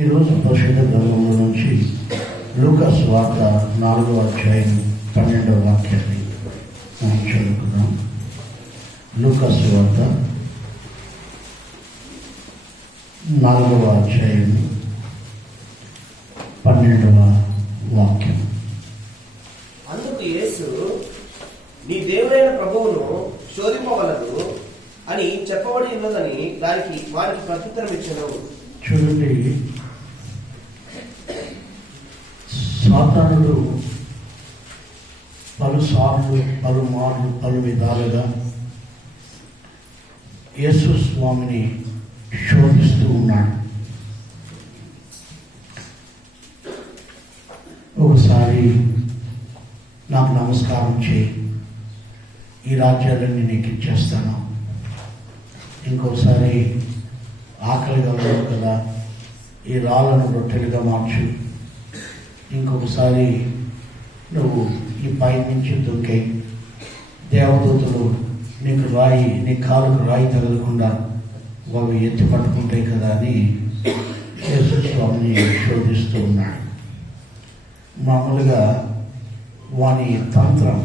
ఈరోజు పరిశుద్ధ గ్రంథంలో నుంచి లూకా సువార్త 4వ అధ్యాయం 12వ వాక్యాన్ని మనం చదువుకుందాం. లూకా సువార్త 4వ అధ్యాయం 12వ వాక్యం. అందుకు యేసు, నీ దేవుడైన ప్రభువును శోధింపవలదు అని చెప్పబడి ఉన్నదని వారికి ప్రత్యుత్తరం ఇచ్చెను. చూడండి, సాతానుడు పలుసార్లు పలుమార్లు పలు విధాలుగా యేసు స్వామిని శోధిస్తూ ఉన్నాడు. ఒకసారి నాకు నమస్కారం చేయి, ఈ రాజ్యాలన్నీ నీకు ఇచ్చేస్తాను. ఇంకోసారి ఆకలిగా ఉన్నావు కదా, ఈ రాళ్ళను రొట్టెలుగా మార్చు. ఇంకొకసారి నువ్వు ఈ పై నుంచి దొక్కే దేవదూతలు నీ కాలుకు రాయి తగలకుండా అవి ఎత్తి పట్టుకుంటాయి కదా అని యేసు స్వామిని శోధిస్తూ ఉన్నాడు. మామూలుగా వాని తంత్రం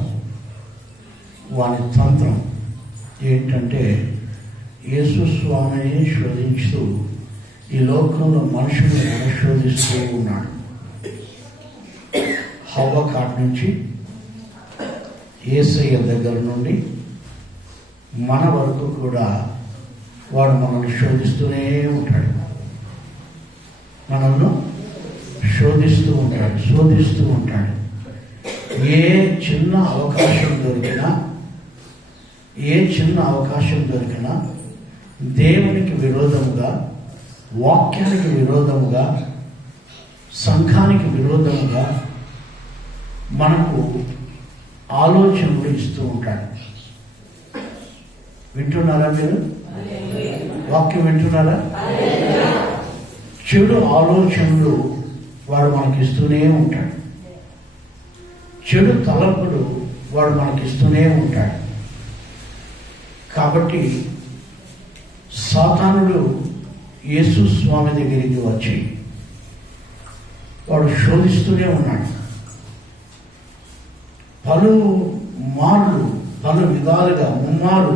ఏంటంటే యేసు స్వామిని శోధించుతూ ఈ లోకంలో మనుషులను శోధిస్తూ ఉన్నాడు. హవ్వ కాటి నుంచి యేసయ్య దగ్గర నుండి మన వరకు కూడా వాడు మనల్ని శోధిస్తూనే ఉంటాడు. మనల్ని శోధిస్తూ ఉంటాడు. ఏ చిన్న అవకాశం దొరికినా దేవునికి విరోధముగా, వాక్యానికి విరోధముగా, సంఘానికి విరోధముగా మనకు ఆలోచనలు ఇస్తూ ఉంటాడు. వింటున్నారా మీరు? వాక్యం వింటున్నారా? చెడు ఆలోచనలు వాడు మనకిస్తూనే ఉంటాడు. చెడు తలంపులు వాడు మనకిస్తూనే ఉంటాడు. కాబట్టి సాతానుడు యేసు స్వామి దగ్గరికి వచ్చి వాడు శోధిస్తూనే ఉన్నాడు. పలు విధాలుగా ముమ్మారు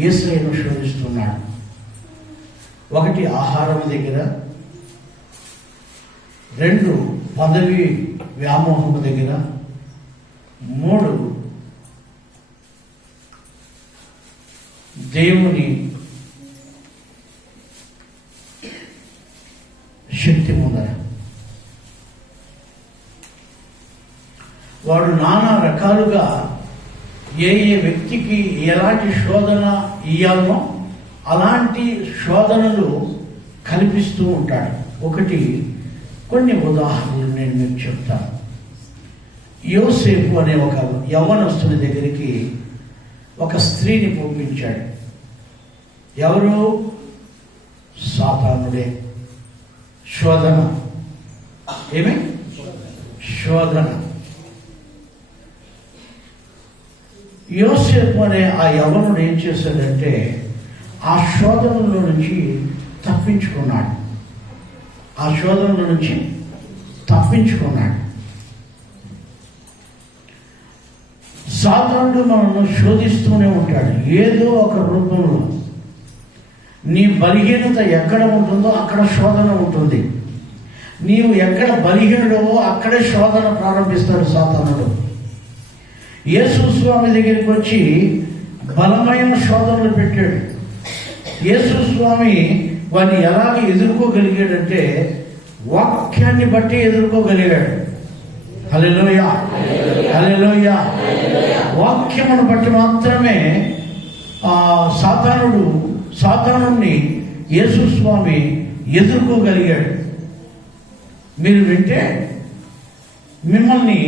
యేసయ్యను శోధిస్తున్నాడు. ఒకటి ఆహారం దగ్గర, 2 పదవి వ్యామోహం దగ్గర, 3 దేవుని శక్తి ముందర వాడు నానా రకాలుగా ఏ వ్యక్తికి ఎలాంటి శోధన ఇయ్యాలనో అలాంటి శోధనలు కల్పిస్తూ ఉంటాడు. కొన్ని ఉదాహరణలు నేను మీకు చెప్తాను. యోసేపు అనే ఒక యవ్వనస్తుని దగ్గరికి ఒక స్త్రీని పంపించాడు. ఎవరు? సాతానుడే. శోధన. యోసేపు అనే ఆ యవ్వనుడు ఏం చేశాడంటే ఆ శోధనలో నుంచి తప్పించుకున్నాడు. సాతానుడు మనల్ని శోధిస్తూనే ఉంటాడు. ఏదో ఒక రూపంలో నీ బలహీనత ఎక్కడ ఉంటుందో అక్కడ శోధన ఉంటుంది. నీవు ఎక్కడ బలహీనుడో అక్కడే శోధన ప్రారంభిస్తాడు సాతానుడు. యేసు స్వామి దగ్గరికి వచ్చి బలమైన శోధనలు పెట్టాడు. యేసు స్వామి వాడిని ఎలాగ ఎదుర్కోగలిగాడంటే వాక్యాన్ని బట్టి ఎదుర్కోగలిగాడు. హల్లెలూయా. వాక్యమును బట్టి మాత్రమే సాతానుడిని యేసు స్వామి ఎదుర్కోగలిగాడు. మీరు వింటే మిమ్మల్ని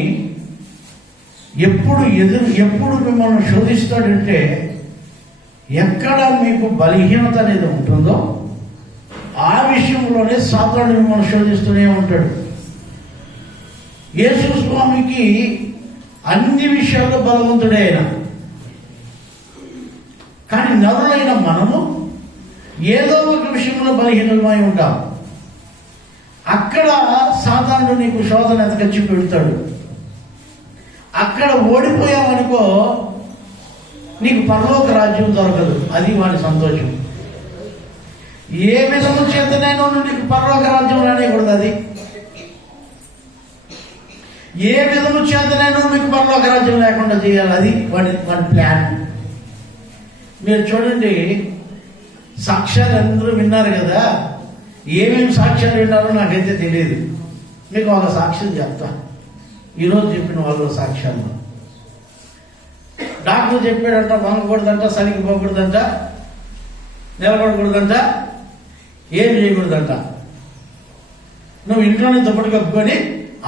ఎప్పుడు మిమ్మల్ని శోధిస్తాడంటే ఎక్కడ మీకు బలహీనత అనేది ఉంటుందో ఆ విషయంలోనే సాతానుడు మిమ్మల్ని శోధిస్తూనే ఉంటాడు. యేసు స్వామికి అన్ని విషయాల్లో బలవంతుడే ఆయన. కానీ నరులైన మనము ఏదో ఒక విషయంలో బలహీనమై ఉంటాం. అక్కడ సాతానుడు నీకు శోధన ఎతకచ్చి పెడతాడు. అక్కడ ఓడిపోయావనుకో నీకు పరలోక రాజ్యం దొరకదు. అది వాడి సంతోషం. ఏ విధము చేతనైనా నీకు పరలోక రాజ్యం రానియకూడదు. అది ఏ విధము చేతనైనా మీకు పరలోక రాజ్యం లేకుండా చేయాలి. అది వాడి ప్లాన్. మీరు చూడండి, సాక్ష్యాలు అందరూ విన్నారు కదా. ఏమేమి సాక్ష్యాలు విన్నారో నాకైతే తెలియదు. మీకు ఒక సాక్ష్యం చెప్తా. ఈరోజు చెప్పిన వాళ్ళ సాక్ష్యాలు. డాక్టర్ చెప్పాడంట వంగకూడదంట, సరికి పోకూడదంట, నిలబడకూడదంట, ఏం చేయకూడదంట. నువ్వు ఇంట్లోనే దుప్పటి కప్పుకొని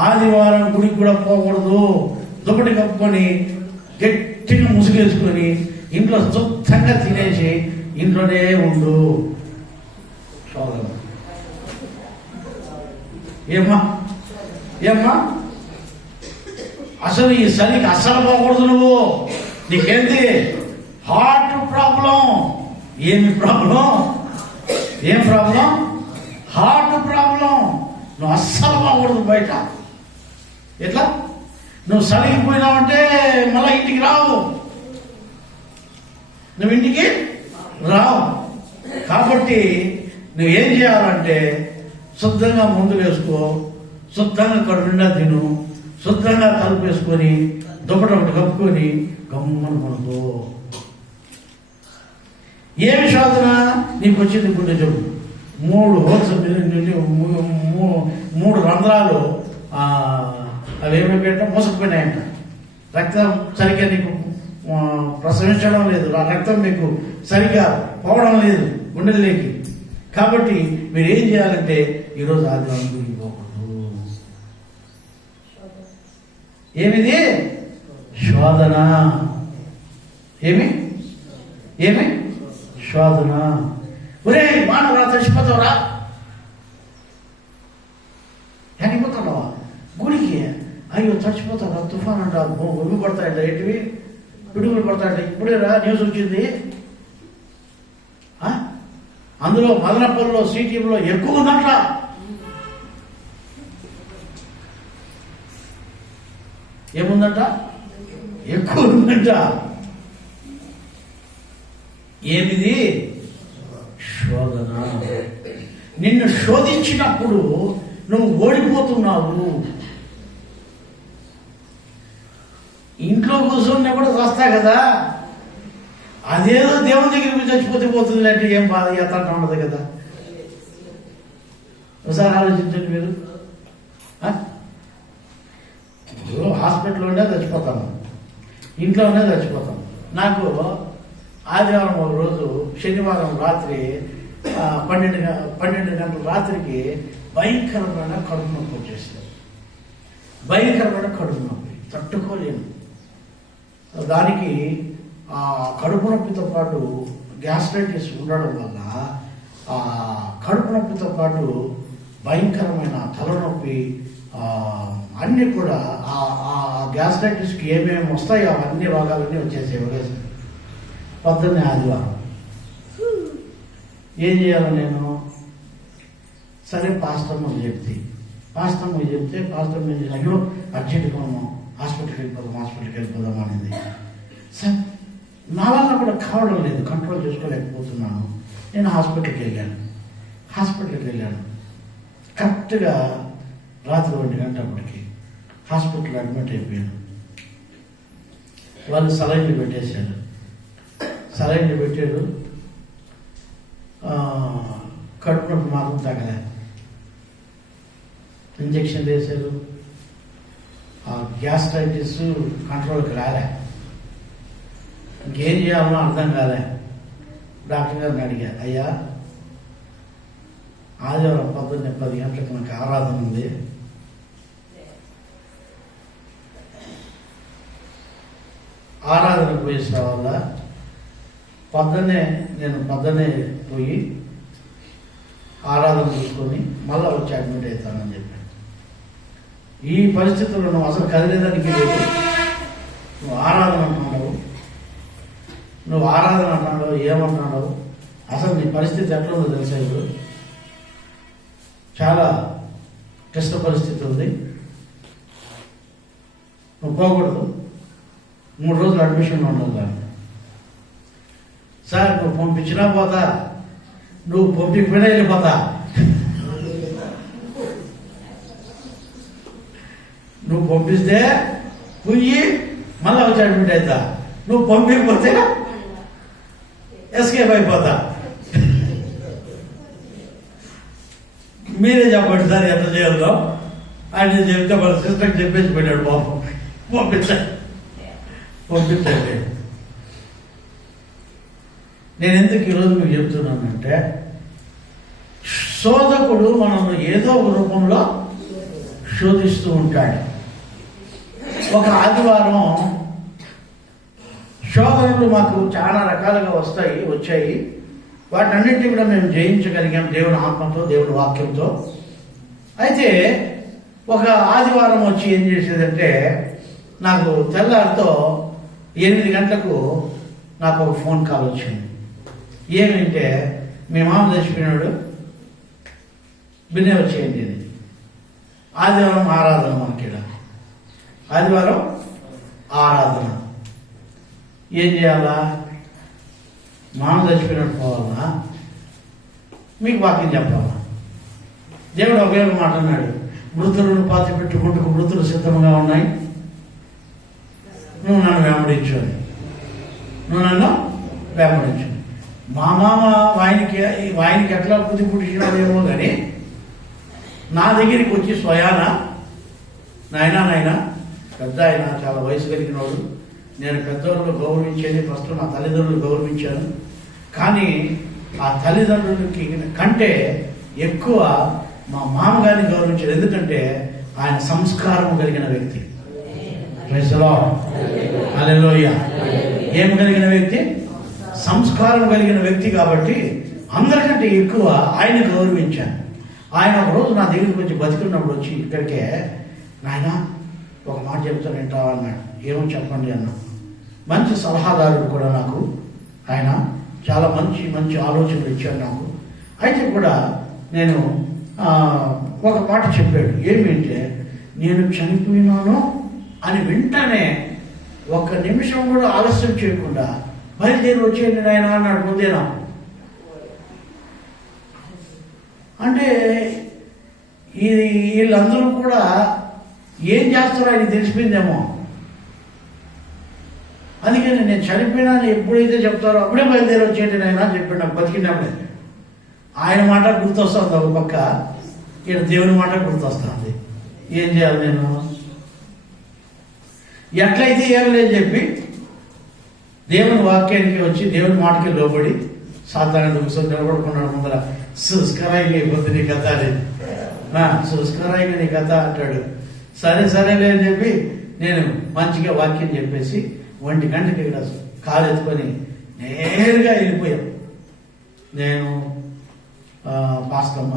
ఆదివారం గుడికి కూడా పోకూడదు. దుప్పటి కప్పుకొని గట్టిగా ముసుగేసుకొని ఇంట్లో శుద్ధంగా తినేసి ఇంట్లోనే ఉండు. ఏమ్మా అసలు ఈ చలికి అస్సలు పోకూడదు. నువ్వు నీకేంటి హార్ట్ ప్రాబ్లం. ఏం ప్రాబ్లం? Heart problem. నువ్వు అస్సలు పోకూడదు బయట. ఎట్లా? నువ్వు చలికి పోయినావంటే మళ్ళీ ఇంటికి రావు. నువ్వు ఇంటికి రావు. కాబట్టి నువ్వేం చేయాలంటే శుద్ధంగా మందులు వేసుకో, శుద్ధంగా కడుపు నిండా తిను, శుద్ధంగా తలుపు వేసుకొని దుప్పటి ఒకటి కప్పుకొని గమ్మను పడుకో. ఏమి శోధన నీకు వచ్చింది? ఇప్పుడు చెప్పు. 3 హోల్స్, 3 రంధ్రాలు అవేమైపోయాయంట, మూసుకుపోయినాయంట. రక్తం సరిగ్గా నీకు ప్రసవించడం లేదు. ఆ రక్తం మీకు సరిగ్గా పోవడం లేదు గుండెలకి. కాబట్టి మీరు ఏం చేయాలంటే ఈరోజు ఆదివారం గుడికి పోకూడదు. ఏమిది? శోధన. ఏమి శోధన. ఒరే మానవరా, చచ్చిపోతావురా, చనిపోతున్నావా గుడికి? అయ్యో చచ్చిపోతావురా, తుఫాన్ అంట, ఒళ్ళు పడతాయంట, ఏంటివి పిడుగులు పడతాయంట. ఇప్పుడే రా న్యూస్ వచ్చింది. అందులో మదనపల్లిలో సిటీలో ఎక్కువ ఉందంట. ఏముందంట? ఎక్కువ ఉందంట. ఏమిది? శోధన. నిన్ను శోధించినప్పుడు నువ్వు ఓడిపోతున్నావు. ఇంట్లో కూర్చున్నా కూడా వస్తా కదా. అదేదో దేవుని దగ్గర మీరు చచ్చిపోతే పోతుంది అంటే ఏం బాధ ఎత్తంట ఉండదు కదా. ఒకసారి ఆలోచించండి మీరు. హాస్పిటల్లోనే చచ్చిపోతాము, ఇంట్లోనే చచ్చిపోతాం. నాకు ఆదివారం ఒక రోజు శనివారం రాత్రి 12 గంటల రాత్రికి భయంకరమైన కడుపు నొప్పి వచ్చేసింది. భయంకరమైన కడుపు నొప్పి తట్టుకోలేను. దానికి ఆ కడుపు నొప్పితో పాటు గ్యాస్ట్రైటిస్ ఉండడం వల్ల ఆ కడుపు నొప్పితో పాటు భయంకరమైన తలనొప్పి, అన్నీ కూడా ఆ గ్యాస్ట్రైటిస్కి ఏమేమి వస్తాయో అవన్నీ రోగాలన్నీ వచ్చేసేవి. పొద్దున్నే ఆదివారం ఏం చేయాలి నేను? సరే పాస్టర్కి చెప్తే పాస్టర్ మీద అయ్యో అర్జెంటుగా హాస్పిటల్కి వెళ్ళిపోదాం అనేది. సార్ నా వల్ల కూడా కావడం లేదు, కంట్రోల్ చేసుకోలేకపోతున్నాను. నేను హాస్పిటల్కి వెళ్ళాను. కరెక్ట్గా రాత్రి 1 గంటప్పటికి హాస్పిటల్ అడ్మిట్ అయిపోయాను. వాళ్ళు సలైన్లు పెట్టారు. కడుపు నొప్పి మాత్రం తగ్గలే. ఇంజక్షన్ వేశారు. ఆ గ్యాస్ట్రైటిస్ కంట్రోల్కి రాలే. ఇంకేం చేయాలో అర్థం కాలే. డాక్టర్ గారిని అడిగా, అయ్యా ఆదివారం పొద్దున్నే 10 గంటలకు నాకు ఆరాధన ఉంది, ఆరాధనకు పోయేసి రావాలా? పొద్దున్నే పోయి ఆరాధన చూసుకొని మళ్ళీ వచ్చి అడ్మిట్ అవుతానని చెప్పాను. ఈ పరిస్థితుల్లో నువ్వు అసలు కదిలేదానికి లేదు. నువ్వు ఆరాధన అంటున్నావు, ఏమంటున్నావు? అసలు నీ పరిస్థితి ఎట్లా ఉందో తెలుసా? ఇప్పుడు చాలా క్లిష్ట పరిస్థితి ఉంది, నువ్వు పోకూడదు, 3 రోజులు అడ్మిషన్ ఉండాలి. సార్ నువ్వు పంపించినా పోతా, నువ్వు పంపించిపోయినా వెళ్ళిపోతా. నువ్వు పంపిస్తే పోయి మళ్ళీ వచ్చి అడ్మిట్ అవుతా, నువ్వు పంపించకపోతే ఎస్కేప్ అయిపోతా. మీరే చెప్పండి సార్ ఎంత చేయాలో. ఆయన చెప్తే వాళ్ళ సిస్టర్కి చెప్పేసి పెట్టాడు, పాపం పంపించండి. నేను ఎందుకు ఈరోజు మీకు చెప్తున్నానంటే, శోధకుడు మనల్ని ఏదో ఒక రూపంలో శోధిస్తూ ఉంటాడు. ఒక ఆదివారం శోధనలు మాకు చాలా రకాలుగా వచ్చాయి. వాటన్నింటినీ కూడా మేము జయించగలిగాం దేవుని ఆత్మతో, దేవుని వాక్యంతో. అయితే ఒక ఆదివారం వచ్చి ఏం చేసేదంటే, నాకు తెల్లారితో 8 గంటలకు నాకు ఒక ఫోన్ కాల్ వచ్చింది. ఏమంటే, మీ మామ చచ్చిపోయినాడు, బిన్నే వచ్చేయండి. ఆదివారం ఆరాధన, మనకి ఆదివారం ఆరాధన. ఏం చేయాలా? మామ చచ్చిపోయినట్టు పోవాలా, మీకు వాక్యం చెప్పాలా? దేవుడు ఒకే మాట అన్నాడు, మృతులను పాతి పెట్టుకుంటూ మృతులు సిద్ధంగా ఉన్నాయి, నువ్వు నన్ను వెంబడించు అని. నువ్వు నన్ను వెంబడించు. మా మామ వాయినికి ఎట్లా బుద్ధి పుట్టించినాడేమో కానీ నా దగ్గరికి వచ్చి స్వయాన, నాయనా పెద్ద ఆయన, చాలా వయసు కలిగినవాడు, నేను పెద్దవాళ్ళు గౌరవించేది ఫస్ట్ నా తల్లిదండ్రులు గౌరవించాను, కానీ ఆ తల్లిదండ్రులకి కంటే ఎక్కువ మా మామగారిని గౌరవించాడు. ఎందుకంటే ఆయన సంస్కారం కలిగిన వ్యక్తి. హల్లెలూయా. ఏం కలిగిన వ్యక్తి? సంస్కారం కలిగిన వ్యక్తి. కాబట్టి అందరికంటే ఎక్కువ ఆయన గౌరవించాను. ఆయన ఒక రోజు నా దగ్గరికి వచ్చి, బతికున్నప్పుడు వచ్చి ఇక్కడికే, నాయన ఒక మాట చెప్తాను వింటావా అన్నాడు. ఏమో చెప్పండి అన్నా. మంచి సలహాదారుడు కూడా నాకు. ఆయన చాలా మంచి మంచి ఆలోచనలు ఇచ్చాడు నాకు. అయితే కూడా నేను ఒక మాట చెప్పాడు. ఏమిటంటే, నేను చనిపోయినాను అని వెంటనే 1 నిమిషం కూడా ఆలస్యం చేయకుండా బయలుదేరి వచ్చేయండి నాయన అన్నాడు ముందే నాకు. అంటే వీళ్ళందరూ కూడా ఏం చేస్తారో ఆయన తెలిసిపోయిందేమో. అందుకని నేను చనిపోయినా ఎప్పుడైతే చెప్తారో అప్పుడే బయలుదేరి వచ్చేయండి నాయన అని చెప్పాడు నాకు బతికినప్పుడే. ఆయన మాట గుర్తొస్తుంది ఒక పక్క, ఈయన దేవుని మాట గుర్తొస్తుంది. ఏం చేయాలి నేను? ఎట్లయితే ఏం లేదని చెప్పి దేవుని వాక్యానికి వచ్చి దేవుని మాటకి లోబడి సాతాను దుఃఖం నిలబడుకున్నాడు ముందర. సుస్కరాయిగా అయిపోతుంది నీ కథ అని. సుస్కరాయిగా నీ కథ అంటాడు. సరేలే అని చెప్పి నేను మంచిగా వాక్యం చెప్పేసి 1 గంటకి ఇక్కడ కాలు ఎత్తుకొని నేరుగా వెళ్ళిపోయాం. నేను భాస్కమ్మ,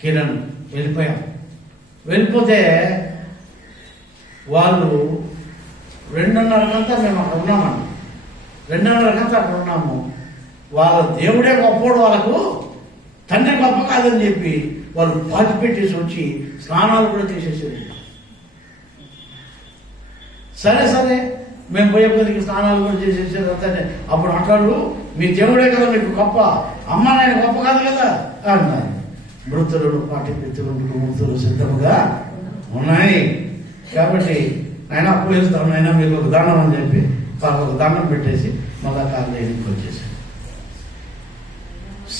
కిరణ్ వెళ్ళిపోయాం. వెళ్ళిపోతే వాళ్ళు 2:30 మేము అక్కడ ఉన్నామండి. 2:30 అక్కడ ఉన్నాము. వాళ్ళ దేవుడే గొప్పోడు, వాళ్ళకు తండ్రి గొప్ప కాదని చెప్పి వాళ్ళు పాతి పెట్టేసి వచ్చి స్నానాలు కూడా చేసేసారు. సరే మేము పోయే కొద్దికి స్నానాలు కూడా చేసేసారు. అప్పుడు అంటారు, మీ దేవుడే కదా మీకు గొప్ప, అమ్మ నాయన గొప్ప కాదు కదా అన్నారు. మృతులను పాటి పెట్టుకుంటూ మృతులు సిద్ధముగా ఉన్నాయి. కాబట్టి ఆయన అప్పు వేస్తాను, అయినా మీకు ఒక దండం అని చెప్పి ఒక దండం పెట్టేసి మళ్ళా కాళ్ళ ఇంటికి వచ్చేసాడు.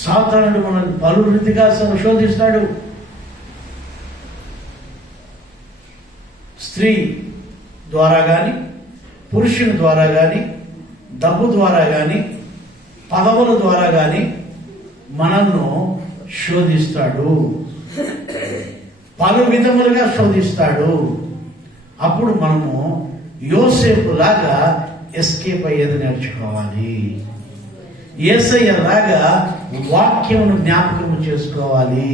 సాతానుడు మనల్ని పలు రీతిగా శోధిస్తాడు. స్త్రీ ద్వారా కానీ, పురుషుని ద్వారా కానీ, డబ్బు ద్వారా కానీ, పదవుల ద్వారా కానీ మనల్ని శోధిస్తాడు. పలు విధములుగా శోధిస్తాడు. అప్పుడు మనము యోసేపు లాగా ఎస్కేప్ అయ్యేది నేర్చుకోవాలి. యేసయ్య లాగా వాక్యమును జ్ఞాపకము చేసుకోవాలి.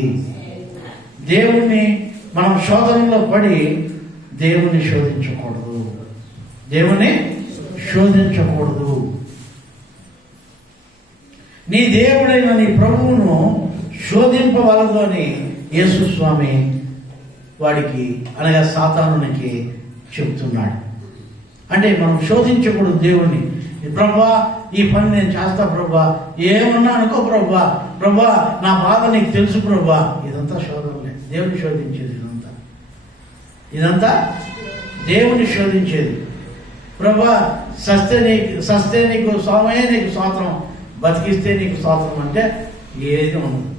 దేవుణ్ణి మనం శోధనలో పడి దేవుణ్ణి శోధించకూడదు. దేవుణ్ణి శోధించకూడదు. నీ దేవుడైన నీ ప్రభువును శోధింపవలదు అని యేసు స్వామి వాడికి అనగా సాతానునికి చెప్తున్నాడు. అంటే మనం శోధించకూడదు దేవుణ్ణి. ప్రభా ఈ పని నేను చేస్తా ప్రభా, ఏమన్నా అనుకో ప్రభా, ప్రభా నా బాధ నీకు తెలుసు ప్రభా. ఇదంతా శోధనలే, దేవుని శోధించేది. ఇదంతా దేవుని శోధించేది. ప్రభా సస్తే నీకు స్వామయ్య నీకు స్వాతంత్రం, బతికిస్తే నీకు స్వాతంత్రం అంటే ఏది ఉండదు.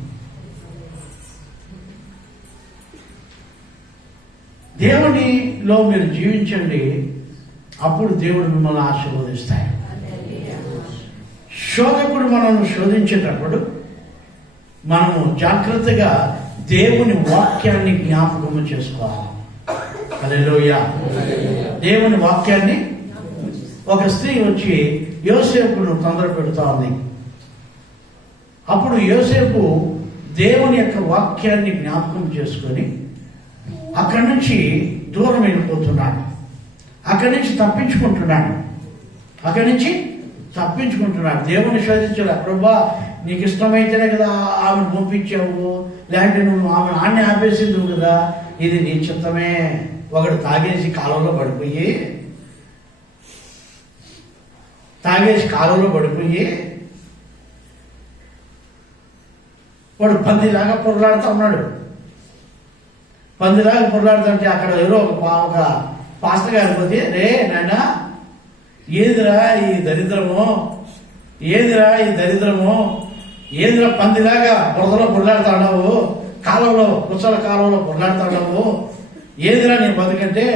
దేవునిలో మీరు జీవించండి, అప్పుడు దేవుడు మిమ్మల్ని ఆశీర్వదిస్తాడు. శోధకుడు మనల్ని శోధించేటప్పుడు మనము జాగ్రత్తగా దేవుని వాక్యాన్ని జ్ఞాపకము చేసుకోవాలి. హల్లెలూయా. దేవుని వాక్యాన్ని. ఒక స్త్రీ వచ్చి యోసేపును తొందర పెడుతూ ఉంది. అప్పుడు యోసేపు దేవుని యొక్క వాక్యాన్ని జ్ఞాపకం చేసుకొని అక్కడి నుంచి దూరం వెళ్ళిపోతున్నాడు. అక్కడి నుంచి తప్పించుకుంటున్నాడు. దేవుని శోధించాడు. ప్రభా నీకు ఇష్టమైతేనే కదా ఆమెను పంపించావు, లేదంటే నువ్వు ఆమెను ఆన్ని ఆపేసింది కదా, ఇది నీ చిత్తమే. ఒకడు తాగేసి కాలంలో పడిపోయి వాడు పందిలాగా పొరలాడుతూ ఉన్నాడు. పొరలాడుతుంటే అక్కడ ఎవరో ఒక పాస్టర్ గారు పోతే, రే నాయన ఏదిరా ఈ దరిద్రము, ఏదిరా పందిలాగా బురదలో పొరలాడుతున్నావు, కుచ్చల కాలంలో పొరలాడుతున్నావు, ఏదిరా నీ బతుకంటే,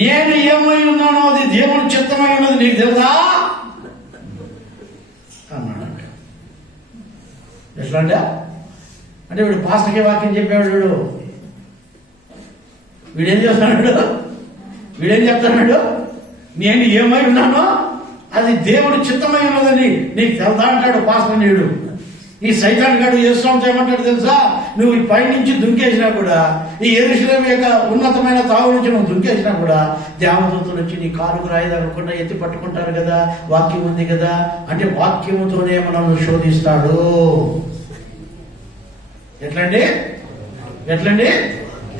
నేను ఏమై ఉన్నానో అది దేవుని చిత్తమై ఉన్నది నీకు తెలుసా అన్నాడు. ఎట్లా అంటే వీడు పాస్టర్కి వాక్యం చెప్పాడు. వీడేం చెప్తున్నాడు, నేను ఏమై ఉన్నానో అది దేవుని చిత్తమై ఉన్నదని నీకు తెలుసా అంటాడు పాస్టర్ నీడు. ఈ సైతాన్ గాడు చేస్తాంతో ఏమంటాడు తెలుసా, నువ్వు ఈ పై నుంచి దుంకేసినా కూడా, ఈ యెరూషలేము యొక్క ఉన్నతమైన తావు నుంచి నువ్వు దుంకేసినా కూడా దేవదూతలు వచ్చి నీ కాలుకు రాయి తగలకుండా ఎత్తి పట్టుకుంటారు కదా, వాక్యం ఉంది కదా. అంటే వాక్యముతోనే మనల్ని శోధిస్తాడు. ఎట్లండి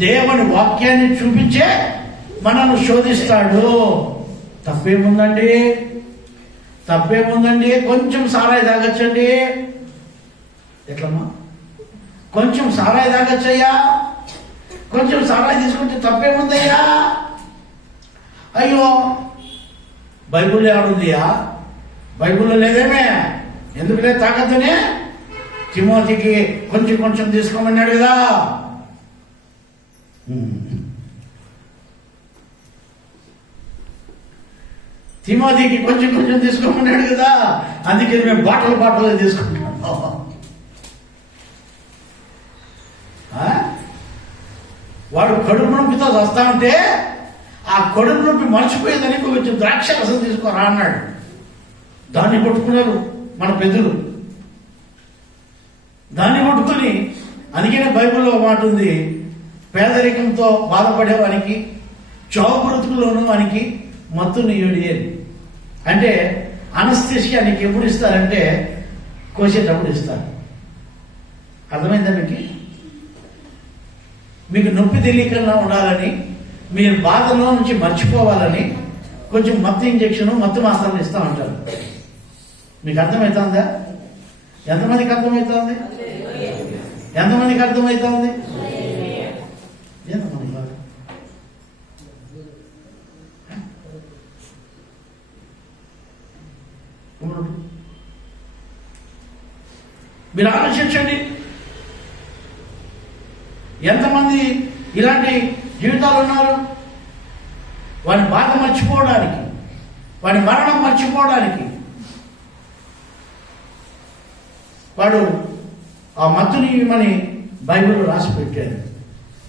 దేవుని వాక్యాన్ని చూపించే మనల్ని శోధిస్తాడు. తప్పేముందండి? కొంచెం సారాయి తాగొచ్చండి. ఎట్లమ్మా? కొంచెం సారాయి తాగొచ్చయ్యా, కొంచెం సారాయి తీసుకుంటే తప్పేముందయ్యా? అయ్యో బైబుల్లో ఏడుందియా? బైబుల్లో లేదేమే, ఎందుకులే తాగద్దని తిమోతికి కొంచెం తీసుకోమన్నాడు కదా. తిమోతికి కొంచెం తీసుకోమన్నాడు కదా, అందుకే మేము బాటలు తీసుకుంటాం. వాడు కడుపు నొప్పితో వస్తా ఉంటే ఆ కడుపు నొప్పి మర్చిపోయేదని కొంచెం ద్రాక్ష రసం తీసుకోరా అన్నాడు. దాన్ని కొట్టుకున్నారు మన పెద్దలు. దాన్ని కొట్టుకుని, అందుకనే బైబిల్లో మాట ఉంది, పేదరికంతో బాధపడేవానికి, చావు బ్రతుకులోను వానికి మత్తుని ఏడియేది. అంటే అనస్థిషియా నీకు ఎప్పుడు ఇస్తారంటే కోసేటప్పుడు ఇస్తారు. అర్థమైందా మీకు నొప్పి తెలియకుండా ఉండాలని, మీరు బాధలో నుంచి మర్చిపోవాలని కొంచెం మత్తు ఇంజక్షన్, మత్తు మాత్రలు ఇస్తా ఉంటారు. మీకు అర్థమవుతుందా? ఎంతమందికి అర్థమవుతుంది? మీరు ఆలోచించండి, ఎంతమంది ఇలాంటి జీవితాలు ఉన్నారు. వాడి బాధ మర్చిపోవడానికి, వాడి మరణం మర్చిపోవడానికి వాడు ఆ మత్తుని ఇవ్వమని బైబిల్లో రాసి పెట్టాడు.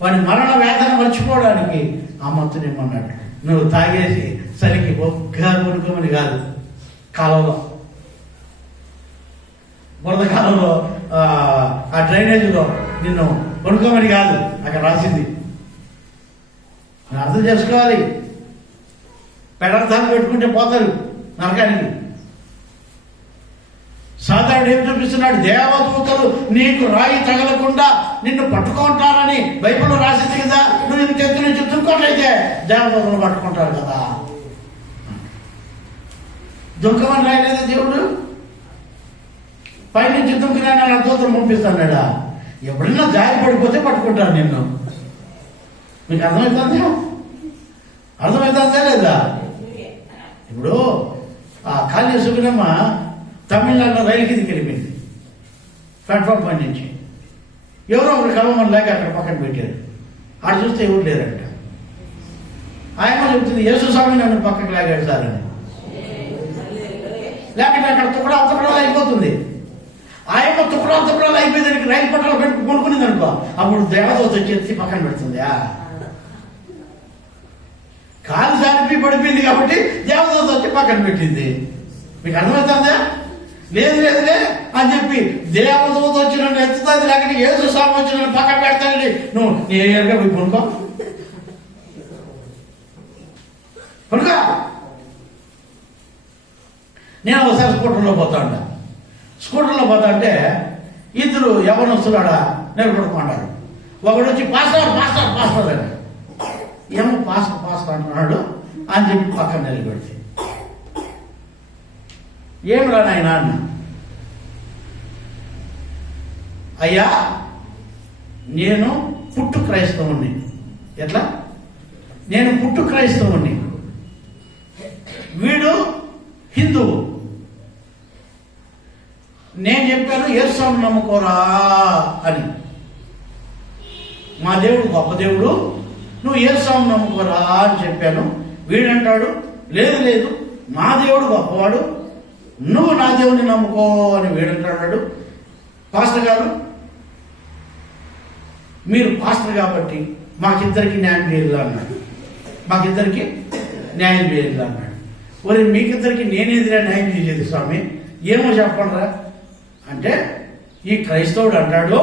వాడి మరణ వేదన మర్చిపోవడానికి ఆ మత్తుని ఇవ్వమన్నాడు. నువ్వు తాగేసి సరికి ఒక్క కొనుక్కోమని కాదు, కాలంలో బురద కాలంలో ఆ డ్రైనేజీలో నిన్ను కొనుక్కోమని కాదు అక్కడ రాసింది. అర్థం చేసుకోవాలి. పెడర్థాలు పెట్టుకుంటే పోతారు నరకానికి. సాధారణ ఏం చూపిస్తున్నాడు? దేవదూతలు నీకు రాయి తగలకుండా నిన్ను పట్టుకుంటారని బైబిల్లో రాసింది కదా. నువ్వు ఇంత ఎత్తు నుంచి దుఃఖంట్లయితే దేవదూతలు పట్టుకుంటారు కదా. దుఃఖమని రాయలేదా దేవుడు? పైనుంచి దుఃఖినా నా దూతలు పంపిస్తాడా? ఎప్పుడన్నా జారి పడిపోతే పట్టుకుంటారు నిన్ను. మీకు అర్థమవుతుందా? అర్థమవుతుందా లేదా? ఇప్పుడు ఆ కాళీ సుగుణమ్మ తమిళనాడులో రైలు కిందకి వెళ్ళిపోయింది. ప్లాట్ఫామ్ పై నుంచి ఎవరో ఒకరు కలవమని లేక అక్కడ పక్కన పెట్టారు. ఆడ చూస్తే ఎవరు లేరంట. ఆయన చెప్తుంది, యేసు స్వామి నన్ను పక్కకి లాగాడు సార్ అని. లేకపోతే అక్కడ తుకడాలు అయిపోతుంది. ఆయన తుకడాలు అయిపోయేదానికి రైలు పట్టాలు పెట్టి కొనుక్కునేది అనుకో, అప్పుడు దేవదూత వచ్చి పక్కన పెడుతుంది. కాలు జారిపి పడిపోయింది కాబట్టి దేవదూత వచ్చి పక్కన పెట్టింది. మీకు అర్థమవుతుందా? లేదులే అని చెప్పి దేవదూత వచ్చి నన్ను ఎత్తుతుంది, లేకపోతే యేసు స్వామి వచ్చి నన్ను పక్కన పెడతానండి. నువ్వు నేరుగా పోయి కొనుక్కో. నేను ఒకసారి స్కూటర్లో పోతా అంటే ఇద్దరు యవనస్తులు ఆడ నిలబడుకుంటారు. ఒకడు వచ్చి పాస్టర్ అని, ఏమో పాస్టర్ అంటున్నాడు అని చెప్పి పక్కన నిలబెడితే, ఏం రా నాయన అన్న. అయ్యా నేను పుట్టు క్రైస్తవుని. ఎట్లా? నేను పుట్టు క్రైస్తవుని, వీడు హిందువు. నేను చెప్పాను యేసుని నమ్ముకోరా అని. మా దేవుడు గొప్ప దేవుడు, నువ్వు యేసుని నమ్ముకోరా అని చెప్పాను. వీడంటాడు లేదు నా దేవుడు గొప్పవాడు, నువ్వు నా దేవుడిని నమ్ముకో అని వీడంటాడు. పాస్టర్ గారు, మీరు పాస్టర్ కాబట్టి మాకిద్దరికి న్యాయం చేయాలి అన్నాడు. ఒరే మీకిద్దరికి నేనేదిరా న్యాయం చేసేది స్వామి, ఏమో చెప్పండిరా అంటే, ఈ క్రైస్తవుడు అంటాడు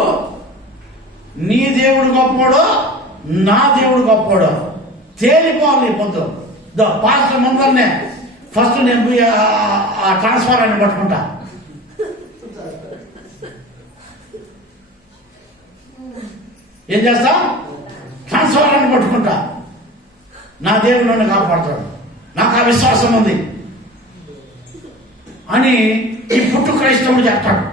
నీ దేవుడు గొప్పవాడో నా దేవుడు గొప్పవాడో తేలిపోవాలి. పొద్దు పాస్టర్ ముందరనే ఫస్ట్ నేను పోయి ఆ ట్రాన్స్ఫర్ అని పట్టుకుంటా. ఏం చేస్తా? ట్రాన్స్ఫర్ అని పట్టుకుంటా. నా దేవుడు నన్ను కాపాడుతాడు, నాకు ఆ విశ్వాసం ఉంది అని ఈ పుట్టు క్రైస్తవుడు చెప్తాడు.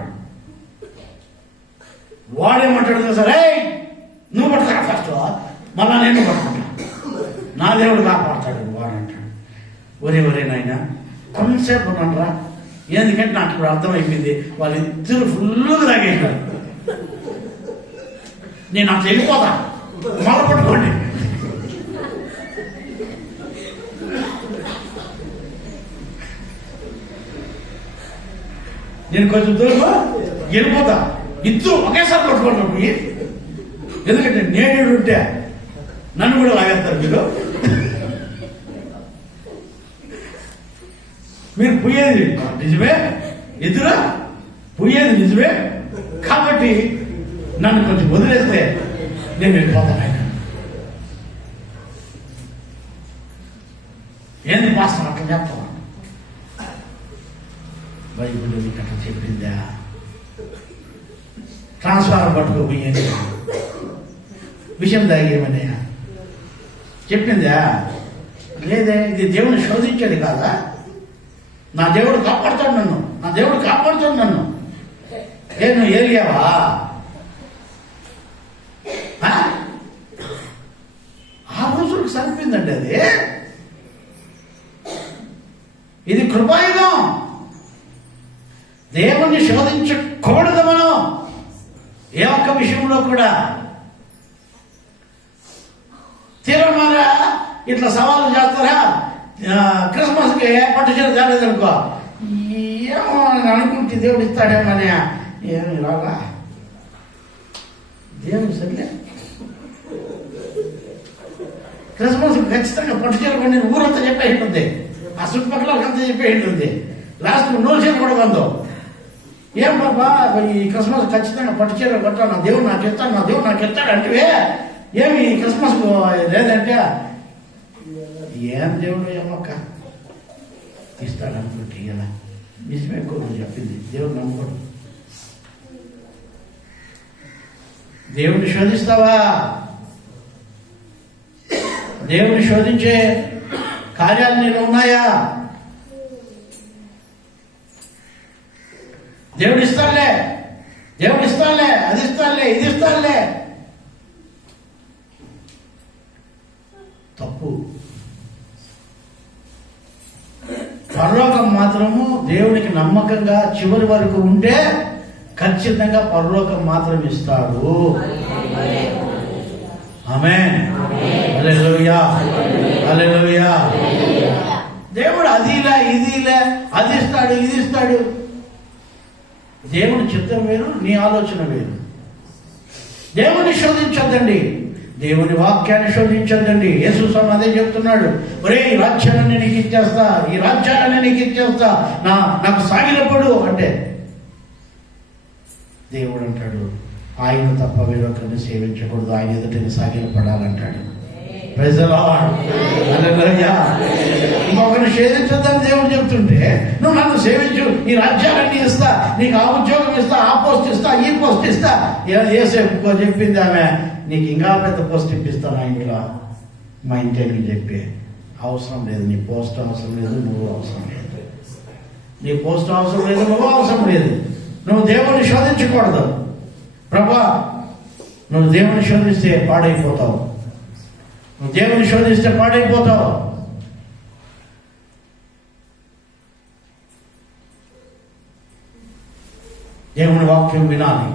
వాడేమంటాడు? సరే నువ్వు పట్టుకురా ఫస్ట్, మళ్ళా నేను పట్టుకుంటా, నా దేవుడు కాపాడుతాడు వాడు అంటాడు. ఒరే నాయన కొంతసేపు ఉన్నారా, ఎందుకంటే నాకు ఇప్పుడు అర్థమైపోయింది వాళ్ళిద్దరు ఫుల్గా తాగేసారు. నేను అట్లా వెళ్ళిపోతా, మొదలు పట్టుకోండి. నేను కొంచెం దూరం వెళ్ళిపోతా, ఇద్దరు ఒకేసారి పట్టుకుంటారు పోయి. ఎందుకంటే నేను ఉంటే నన్ను కూడా లాగేస్తారు మీరు పోయేది నిజమే, ఎదురా పోయేది నిజమే కాబట్టి నన్ను కొంచెం వదిలేస్తే నేను వెళ్ళిపోతాను. ఆయన ఏంది పాస్టర్ అట్లా చెప్తాను? బైబిల్ అట్లా చెప్పిందా? ట్రాన్స్ఫార్మర్ పట్టుకోపోయేది విషయం తాగేమన్నయ్య చెప్పిందా? లేదే, ఇది దేవుని శోధించాడు కాదా? నా దేవుడు కాపాడుతాడు నన్ను. ఏ నువ్వు ఏరియావా? ఆ రోజులకు సరిపోయిందండి అది. ఇది కృపాయుగం. దేవుణ్ణి శోధించకూడదు మనం ఏ ఒక్క విషయంలో కూడా. తీరమారా ఇట్లా సవాళ్ళు చేస్తారా? క్రిస్మస్కి పట్టు చీర తేలేదనుకో, ఏమో అనుకుంటే దేవుడు ఇస్తాడేమని, ఏమి రాలా దేవుడు సరిలే. క్రిస్మస్ ఖచ్చితంగా పట్టు చీర కొన్ని ఊరంతా చెప్పే ఉంటుంది, ఆ చుట్టుపక్కల అంతా చెప్పే ఉంటుంది. లాస్ట్ నూలు చీర కూడా కొందో, ఏం బాబా ఈ క్రిస్మస్ ఖచ్చితంగా పట్టు చీర కొట్టా, నా దేవుడు నాకు ఇస్తాడు అంటే ఏమి క్రిస్మస్ లేదంటే ఏం దేవుడు ఏమొక్క ఇస్తాడు అనుకుంటే కదా. నిజమే నువ్వు చెప్పింది. దేవుడు నమ్మకూడదు. దేవుడిని శోధిస్తావా? దేవుడిని శోధించే కార్యాలు నీలో ఉన్నాయా? దేవుడు ఇస్తానులే, దేవుడు ఇస్తానులే, అది ఇస్తానులే, ఇది ఇస్తానులే. తప్పు. పరలోకం మాత్రము దేవునికి నమ్మకంగా చివరి వరకు ఉంటే ఖచ్చితంగా పరలోకం మాత్రం ఇస్తాడు. ఆమేన్. హల్లెలూయా, హల్లెలూయా. దేవుడు అదిలా ఇదిలా, అది ఇస్తాడు, ఇది ఇస్తాడు. దేవుని చిత్తం వేరు, నీ ఆలోచన వేరు. దేవుని శోధించొద్దండి, దేవుని వాక్యాన్ని శోధించొద్దండి. యేసు స్వామి అదే చెప్తున్నాడు. ఒరే, ఈ రాజ్యాలన్నీ నీకు ఇచ్చేస్తా, ఈ రాజ్యాలన్నీ నీకు ఇచ్చేస్తా, నాకు సాగిలపడు అంటే దేవుడు అంటాడు, ఆయన తప్ప వేరొకరిని సేవించకూడదు, ఆయన ఎదుటిని సాగిలపడాలంటాడు. Praise the Lord. హల్లెలూయా. ఇంకొకరిని సేవించొద్దని దేవుడు చెప్తుంటే నువ్వు నన్ను సేవించు, ఈ రాజ్యాలన్నీ ఇస్తా, నీకు ఆ ఉద్యోగం ఇస్తా, ఆ పోస్ట్ ఇస్తా, ఈ పోస్ట్ ఇస్తా. ఏసేపు చెప్పింది ఆమె, నీకు ఇంకా పెద్ద పోస్ట్ ఇప్పిస్తాను ఇంట్లో, మా ఇంటికి చెప్పి. అవసరం లేదు, నీ పోస్ట్ అవసరం లేదు, నువ్వు అవసరం లేదు. నీ పోస్ట్ అవసరం లేదు, నువ్వు అవసరం లేదు. నువ్వు దేవుని శోధించకూడదు. ప్రభా, నువ్వు దేవుని శోధిస్తే పాడైపోతావు, నువ్వు దేవుని శోధిస్తే పాడైపోతావు. దేవుని వాక్యం వినాలి.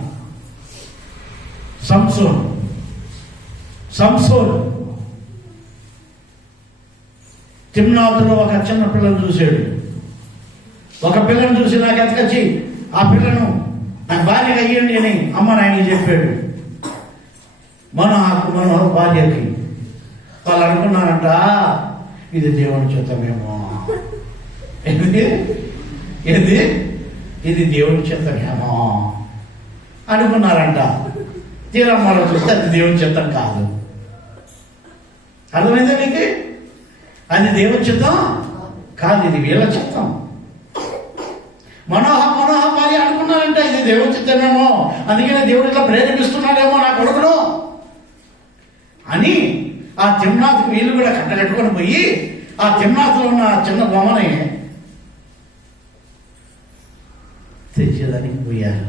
సంసోను తిమ్నాతులో ఒక చిన్న పిల్లను చూశాడు. ఒక పిల్లను చూసి నాకు ఎతకొచ్చి ఆ పిల్లను నాకు భార్యగా అయ్యండి అని అమ్మ నాయనకి చెప్పాడు. మన భార్యకి వాళ్ళు అనుకున్నారంట, ఇది దేవుని చిత్తమేమో. ఏది ఇది దేవుని చిత్తమేమో అనుకున్నారంట. తీరా మనం చూస్తే అది దేవుని చిత్తం కాదు. అర్థమైందా మీకు? అది దేవుని చిత్తం కాదు, ఇది వీళ్ళ చిత్తం. మనోహ భార్య అనుకున్నారంట, ఇది దేవుని చిత్తమేమో, అందుకనే దేవుడు ఇట్లా ప్రేరేపిస్తున్నాడేమో నా కొడుకును అని ఆ తిమ్నాథ్కి వీళ్ళు కూడా కట్టకట్టుకొని పోయి ఆ తిమ్నాథ్లో ఉన్న చిన్న బొమ్మని తెచ్చేదానికి పోయారు.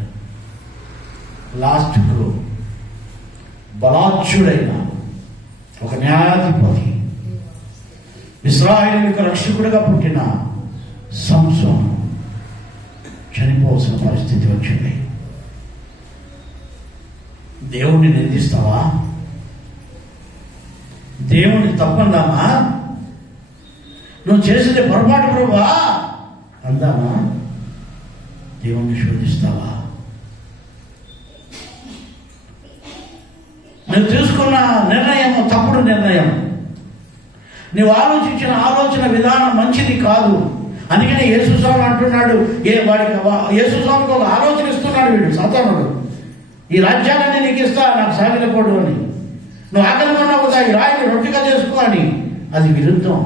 లాస్ట్కు బలాఢ్యుడైన ఒక న్యాయాధిపతి, ఇశ్రాయేలుకు రక్షకుడిగా పుట్టిన సంసోను చనిపోవాల్సిన పరిస్థితి వచ్చింది. దేవుణ్ణి నిందిస్తావా? దేవుని తప్పందామా? నువ్వు చేసేది పొరపాటు ప్రభువా అందామా? దేవుణ్ణి శోధిస్తావా? నువ్వు తీసుకున్న నిర్ణయం తప్పుడు నిర్ణయం, నువ్వు ఆలోచించిన ఆలోచన విధానం మంచిది కాదు. అందుకనే యేసుస్వామి అంటున్నాడు, యేసుస్వామికి ఒక ఆలోచన ఇస్తున్నాడు వీడు సాతానుడు, ఈ రాజ్యాలన్నీ నీకు ఇస్తా, నాకు సాగిలపడు అని. నువ్వు ఆకలి కొన్నావు కదా, ఈ రాయిని రొట్టెగా చేసుకో అని. అది విరుద్ధం.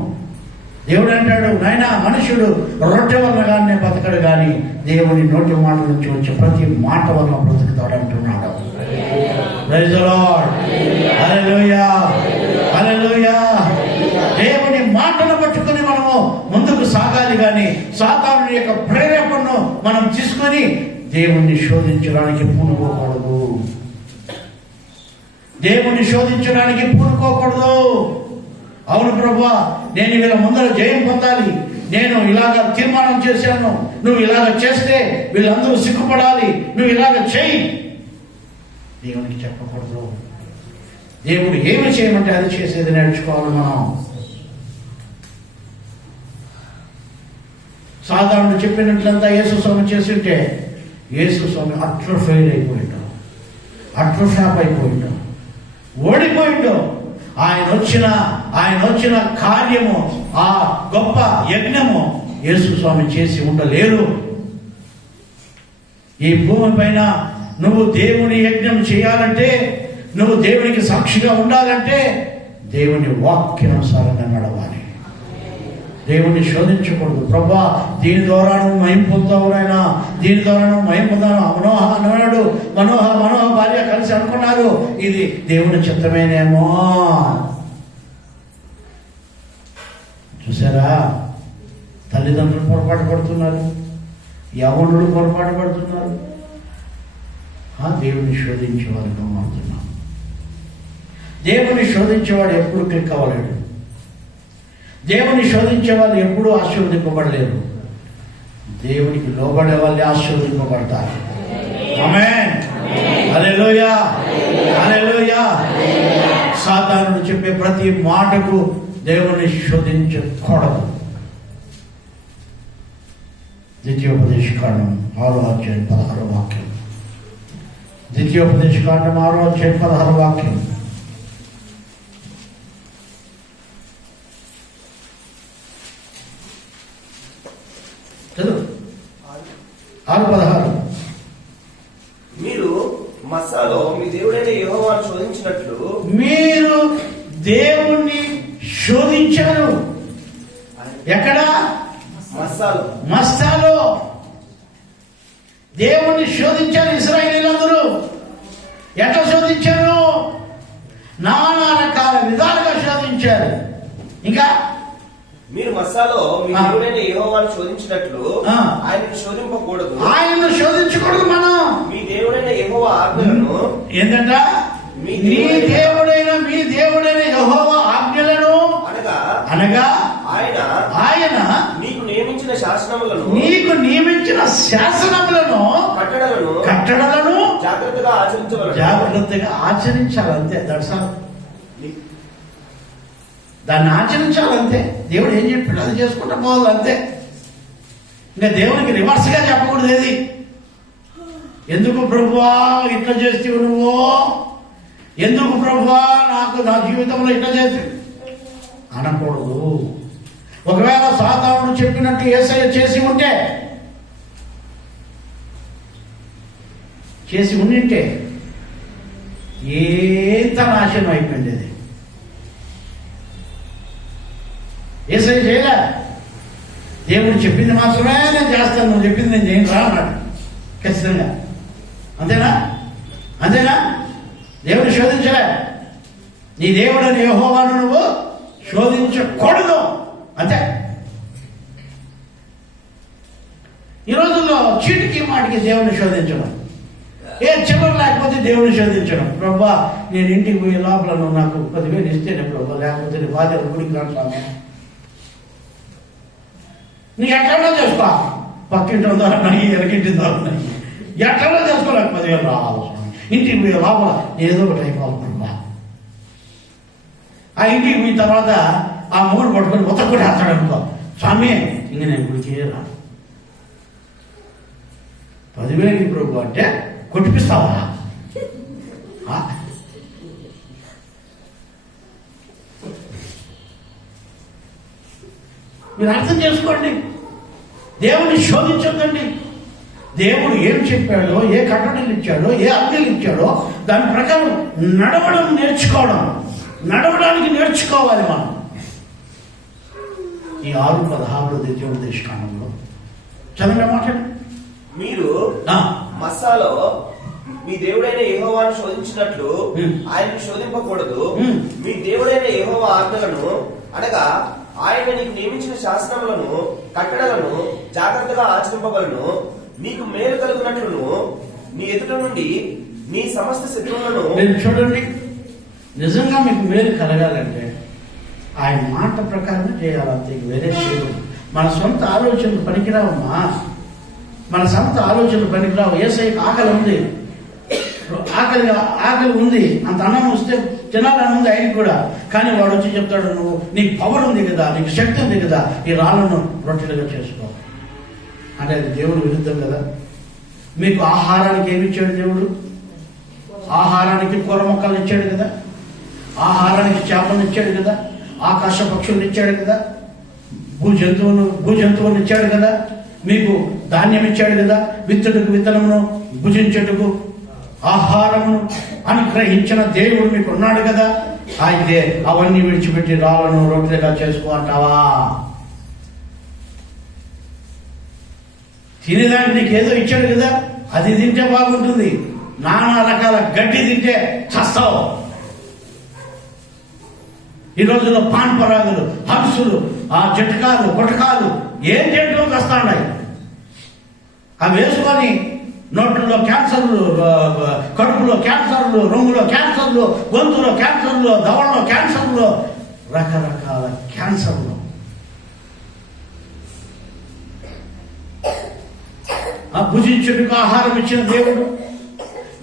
దేవుడు అంటాడు, నాయనా, మనుషుడు రొట్టె వల్ల కానీ బతకడు, కానీ దేవుని నోటి మాట నుంచి వచ్చే ప్రతి మాట వల్ల బ్రతుకుతాడు అంటున్నాడు. Praise the Lord. Hallelujah, hallelujah. దేవుని మాటను పట్టుకుని మనము ముందుకు సాగాలి, కానీ సాతాను యొక్క ప్రేరేపణను మనం తీసుకొని దేవుణ్ణి శోధించడానికి పూనుకోకూడదు. దేవుణ్ణి శోధించడానికి పూనుకోకూడదు. అవును ప్రభువా, నేను వీళ్ళ ముందర జయం పొందాలి, నేను ఇలాగ తీర్మానం చేశాను, నువ్వు ఇలాగ చేస్తే వీళ్ళందరూ సిగ్గుపడాలి, నువ్వు ఇలాగ చేయి. దేవునికి చెప్పకూడదు. దేవుడు ఏమి చేయమంటే అది చేసేది నేర్చుకోవాలి మనం. సాధారణ చెప్పినట్లంతా యేసుస్వామి చేస్తుంటే యేసుస్వామి అట్లా ఫెయిల్ అయిపోయిండు, అట్లా ఫ్లాప్ అయిపోయిండు, ఓడిపోయిండు. ఆయన వచ్చిన కార్యము, ఆ గొప్ప యజ్ఞము యేసుస్వామి చేసి ఉండలేరు. ఈ భూమి పైన నువ్వు దేవుని యజ్ఞం చేయాలంటే, నువ్వు దేవునికి సాక్షిగా ఉండాలంటే దేవుని వాక్యానుసారంగా నడవాలి. దేవుణ్ణి శోధించకూడదు. ప్రభా, దీని ద్వారా నువ్వు మహిమ పొందుతావు నాయనా, దీని ద్వారా నువ్వు మహిమ పొందాను. మనోహ భార్య కలిసి అనుకున్నారు ఇది దేవుని చిత్తమేనేమో. చూసారా, తల్లిదండ్రులు పొరపాటు పడుతున్నారు, యవ్వనులు పొరపాటు పడుతున్నారు. దేవుని శోధించేవారు మారుతున్నాం. దేవుని శోధించేవాడు ఎప్పుడు క్లిక్ అవ్వలేడు. దేవుని శోధించే వాళ్ళు ఎప్పుడూ ఆశీర్వదింపబడలేరు. దేవునికి లోబడే వాళ్ళే ఆశీర్వదింపబడతారు. ఆమేన్, హల్లెలూయా, హల్లెలూయా. సాతానుడు చెప్పే ప్రతి మాటకు దేవుని శోధించకూడదు. ద్వితీయోపదేశకాండం 6వ అధ్యాయం 16వ వాక్యం. ద్వితీయోపదేశకాండం 6వ అధ్యాయం 16వ వాక్యం. చదువు. 6:16. మీరు మస్సాలో మీ దేవుడైన యెహోవాను శోధించినట్లు మీరు దేవుణ్ణి శోధించారు. ఎక్కడ? మస్సాలో దేవుణ్ణి శోధించారు ఇశ్రాయేలీయులందరూ. ఎట్లా శోధించారు? నానా రకాల విధాలుగా శోధించారు. ఇంకా మీరు మస్సాలో మీ దేవుడైన యెహోవాను శోధించినట్లు ఆయనను శోధింపకూడదు. ఆయనను శోధించకూడదు. మనం మీ దేవుడైన యెహోవా ఆజ్ఞలను ఏంటంట? మీ దేవుడైన యెహోవా ఆజ్ఞలను అనగా ఆయన నీకు నియమించిన శాసనములను కట్టడలను జాగ్రత్తగా ఆచరించాలంతే. దాన్ని ఆచరించాలంతే. దేవుడు ఏం చెప్పాడు అది చేసుకుంటా పోవాలి అంతే. ఇంకా దేవునికి రివర్స్ గా చెప్పకూడదు. ఏది ఎందుకు ప్రభువా ఇట్లా చేస్తావు నువ్వు, ఎందుకు ప్రభువా నాకు నా జీవితంలో ఇట్లా చేసి అనకూడదు. ఒకవేళ సాతానుడు చెప్పినట్టు యేసయ్య చేసి ఉండింటే ఎంత నాశనం అయిపోయింది. అది యేసయ్య చేయలే. దేవుడు చెప్పింది మాత్రమే నేను చేస్తాను, నువ్వు చెప్పింది నేను చేయను రా అన్నాడు. ఖచ్చితంగా అంతేనా? దేవుడు శోధించలే. నీ దేవుడని యెహోవాను నువ్వు శోధించకూడదు అంతే. ఈ రోజుల్లో చీటికి మాటికి దేవుని శోధించడం, ఏ చివరి లేకపోతే దేవుని శోధించడం. ప్రభా, నేను ఇంటికి పోయే లోపల నువ్వు నాకు 10,000 ఇస్తేనే ప్రభా, లేకపోతే నీ బాధ్యత గుడికి రాను స్వామి. నీకు ఎక్కడో చేసుకో, పక్కింటి ద్వారా ఎనకింటి ద్వారా ఎక్కడో చేసుకోలేక 10,000 రావాలి స్వామి. ఇంటికి పోయే లోపల ఏదో ఒకటి అయిపోవాలి ప్రభా. ఆ ఇంటికి పోయిన తర్వాత ఆ మూడు పట్టుకొని ఉతక్కుని వేస్తాడు అనుకో, స్వామి ఇంక నేను గుడికి రా. 10,000 ప్రభు అంటే కొట్టిపిస్తావా? మీరు అర్థం చేసుకోండి. దేవుని శోధించొద్దండి. దేవుడు ఏం చెప్పాడో, ఏ కట్టడలు ఇచ్చాడో, ఏ ఆజ్ఞలు ఇచ్చాడో దాని ప్రకారం నడవడానికి నేర్చుకోవాలి మనం. ఈ 6:16 ద్వితీయోపదేశకాండంలో చదవండి మాట్లాడు. మీరు మస్సాలో మీ దేవుడైన యెహోవాను శోధించినట్లు ఆయనను శోధింపకూడదు. మీ దేవుడైన యెహోవా ఆజ్ఞలను అనగా ఆయన నీకు నియమించిన శాసనములను కట్టడలను జాగ్రత్తగా ఆచరింపవలను. నీకు మేలు కలుగునట్లును నీ ఎదుట నుండి నీ సమస్త శత్రువులను. చూడండి, నిజంగా మీకు మేలు కలగాలంటే ఆయన మాట ప్రకారం చేయాలంతే, వేరే చేయదు. మన సొంత ఆలోచనలు పనికిరావమ్మా, మన సొంత ఆలోచనలు పనికిరావు. యేసయ్యకి ఆకలి ఉంది, ఆకలి ఉంది, అంత అన్నం వస్తే తినాలని ఉంది ఆయనకి కూడా. కానీ వాడు వచ్చి చెప్తాడు, నువ్వు నీకు పవర్ ఉంది కదా, నీకు శక్తి ఉంది కదా, ఈ రాళ్ళను రొట్టెలుగా చేసుకో అంటే అది దేవుడు విరుద్ధం కదా. మీకు ఆహారానికి ఏమి ఇచ్చాడు దేవుడు? ఆహారానికి కూర మొక్కలను ఇచ్చాడు కదా, ఆహారానికి చేపలను ఇచ్చాడు కదా, ఆకాశ పక్షులను ఇచ్చాడు కదా, భూజంతువులను ఇచ్చాడు కదా, మీకు ధాన్యం ఇచ్చాడు కదా, విత్తుటకు విత్తనమును, భుజించుటకు ఆహారమును అనుగ్రహించిన దేవుడు మీకు ఉన్నాడు కదా. అయితే అవన్నీ విడిచిపెట్టి రాళ్ళను రొట్టెలుగా చేసుకో అంటావా? తినేదానికి నీకు ఏదో ఇచ్చాడు కదా, అది తింటే బాగుంటుంది. నానా రకాల గడ్డి తింటే చస్తావు. ఈ రోజుల్లో పాన్ పరాగులు, హంసులు, ఆ జటకాలు, కొటకాలు ఏంటేంటో వస్తా ఉన్నాయి. అవి వేసుకొని నోట్లలో క్యాన్సర్లు, కడుపులో క్యాన్సర్లు, రొమ్ములో క్యాన్సర్లు, గొంతులో క్యాన్సర్లు, దవడలో క్యాన్సర్లు, రకరకాల క్యాన్సర్లు. ఆ భుజించుటకు ఆహారం ఇచ్చిన దేవుడు,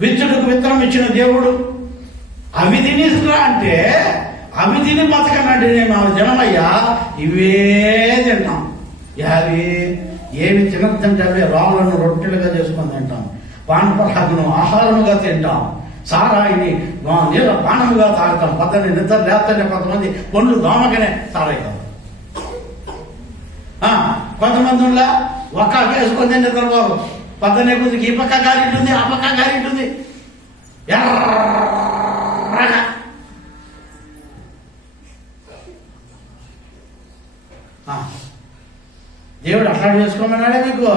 విత్తుటకు విత్తనం ఇచ్చిన దేవుడు. అవి తినిస్తున్నా అంటే అవి తిని బతకనంటే నేను జనమయ్యా ఇవే తింటాం. అవి ఏమి తినద్దంటే అవే రాళ్ళను రొట్టెలుగా చేసుకొని తింటాం, పానపరాగును ఆహారముగా తింటాం, సారాయిని నీళ్ళ పానముగా తాగుతాం. పద్దెని నిద్ర లేస్తేనే కొంతమంది పండ్లు దోమకనే సారాయి కాదు. కొంతమంది ఒక్క వేసుకొని నిద్రపోరు. పద్దెనే కొద్దికి ఈ పక్క గాలి ఉంటుంది, ఆ పక్క గాలి ఉంటుంది, ఎర్రగా. దేవుడు అట్లా చేసుకోమన్నాడే మీకు.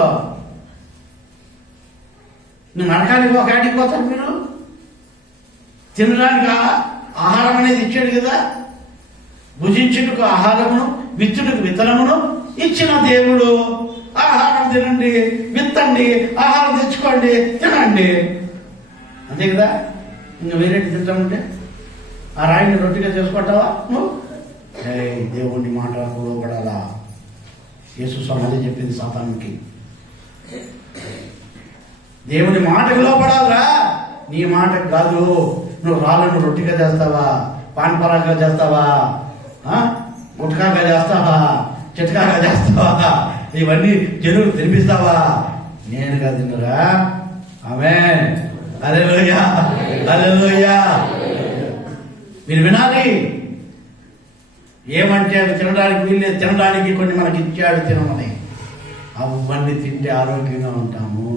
నువ్వు నరకానికి ఒక ఆటికి పోతారు మీరు. తినడానికి ఆహారం అనేది ఇచ్చాడు కదా. భుజించుటకు ఆహారమును, విత్తుటకు విత్తనమును ఇచ్చిన దేవుడు. ఆహారం తినండి, విత్తండి, ఆహారం తెచ్చుకోండి, తినండి, అంతే కదా. ఇంకా వేరేటి తింటామంటే ఆ రాయిని రొట్టిగా చేసుకుంటావా నువ్వు? దేవుణ్ణి మాట లోబడాలా. యేసు స్వామి అదే చెప్పింది సాతానుకి. దేవుని మాటకు లోపడాలరా, నీ మాటకు కాదు. నువ్వు రాళ్ళను రొట్టిగా చేస్తావా, పాన్పరాగా చేస్తావా, గుట్కాగా చేస్తావా, చిట్కాగా చేస్తావా, ఇవన్నీ జనులు తినిపిస్తావా? నేనుగా తిన్నరా. ఆమేన్, హల్లెలూయా, హల్లెలూయా. మీరు వినాలి. ఏమంటే అవి తినడానికి వీళ్ళే, తినడానికి కొన్ని మనకి ఇచ్చాడు తినమని. అవన్నీ తింటే ఆరోగ్యంగా ఉంటాము,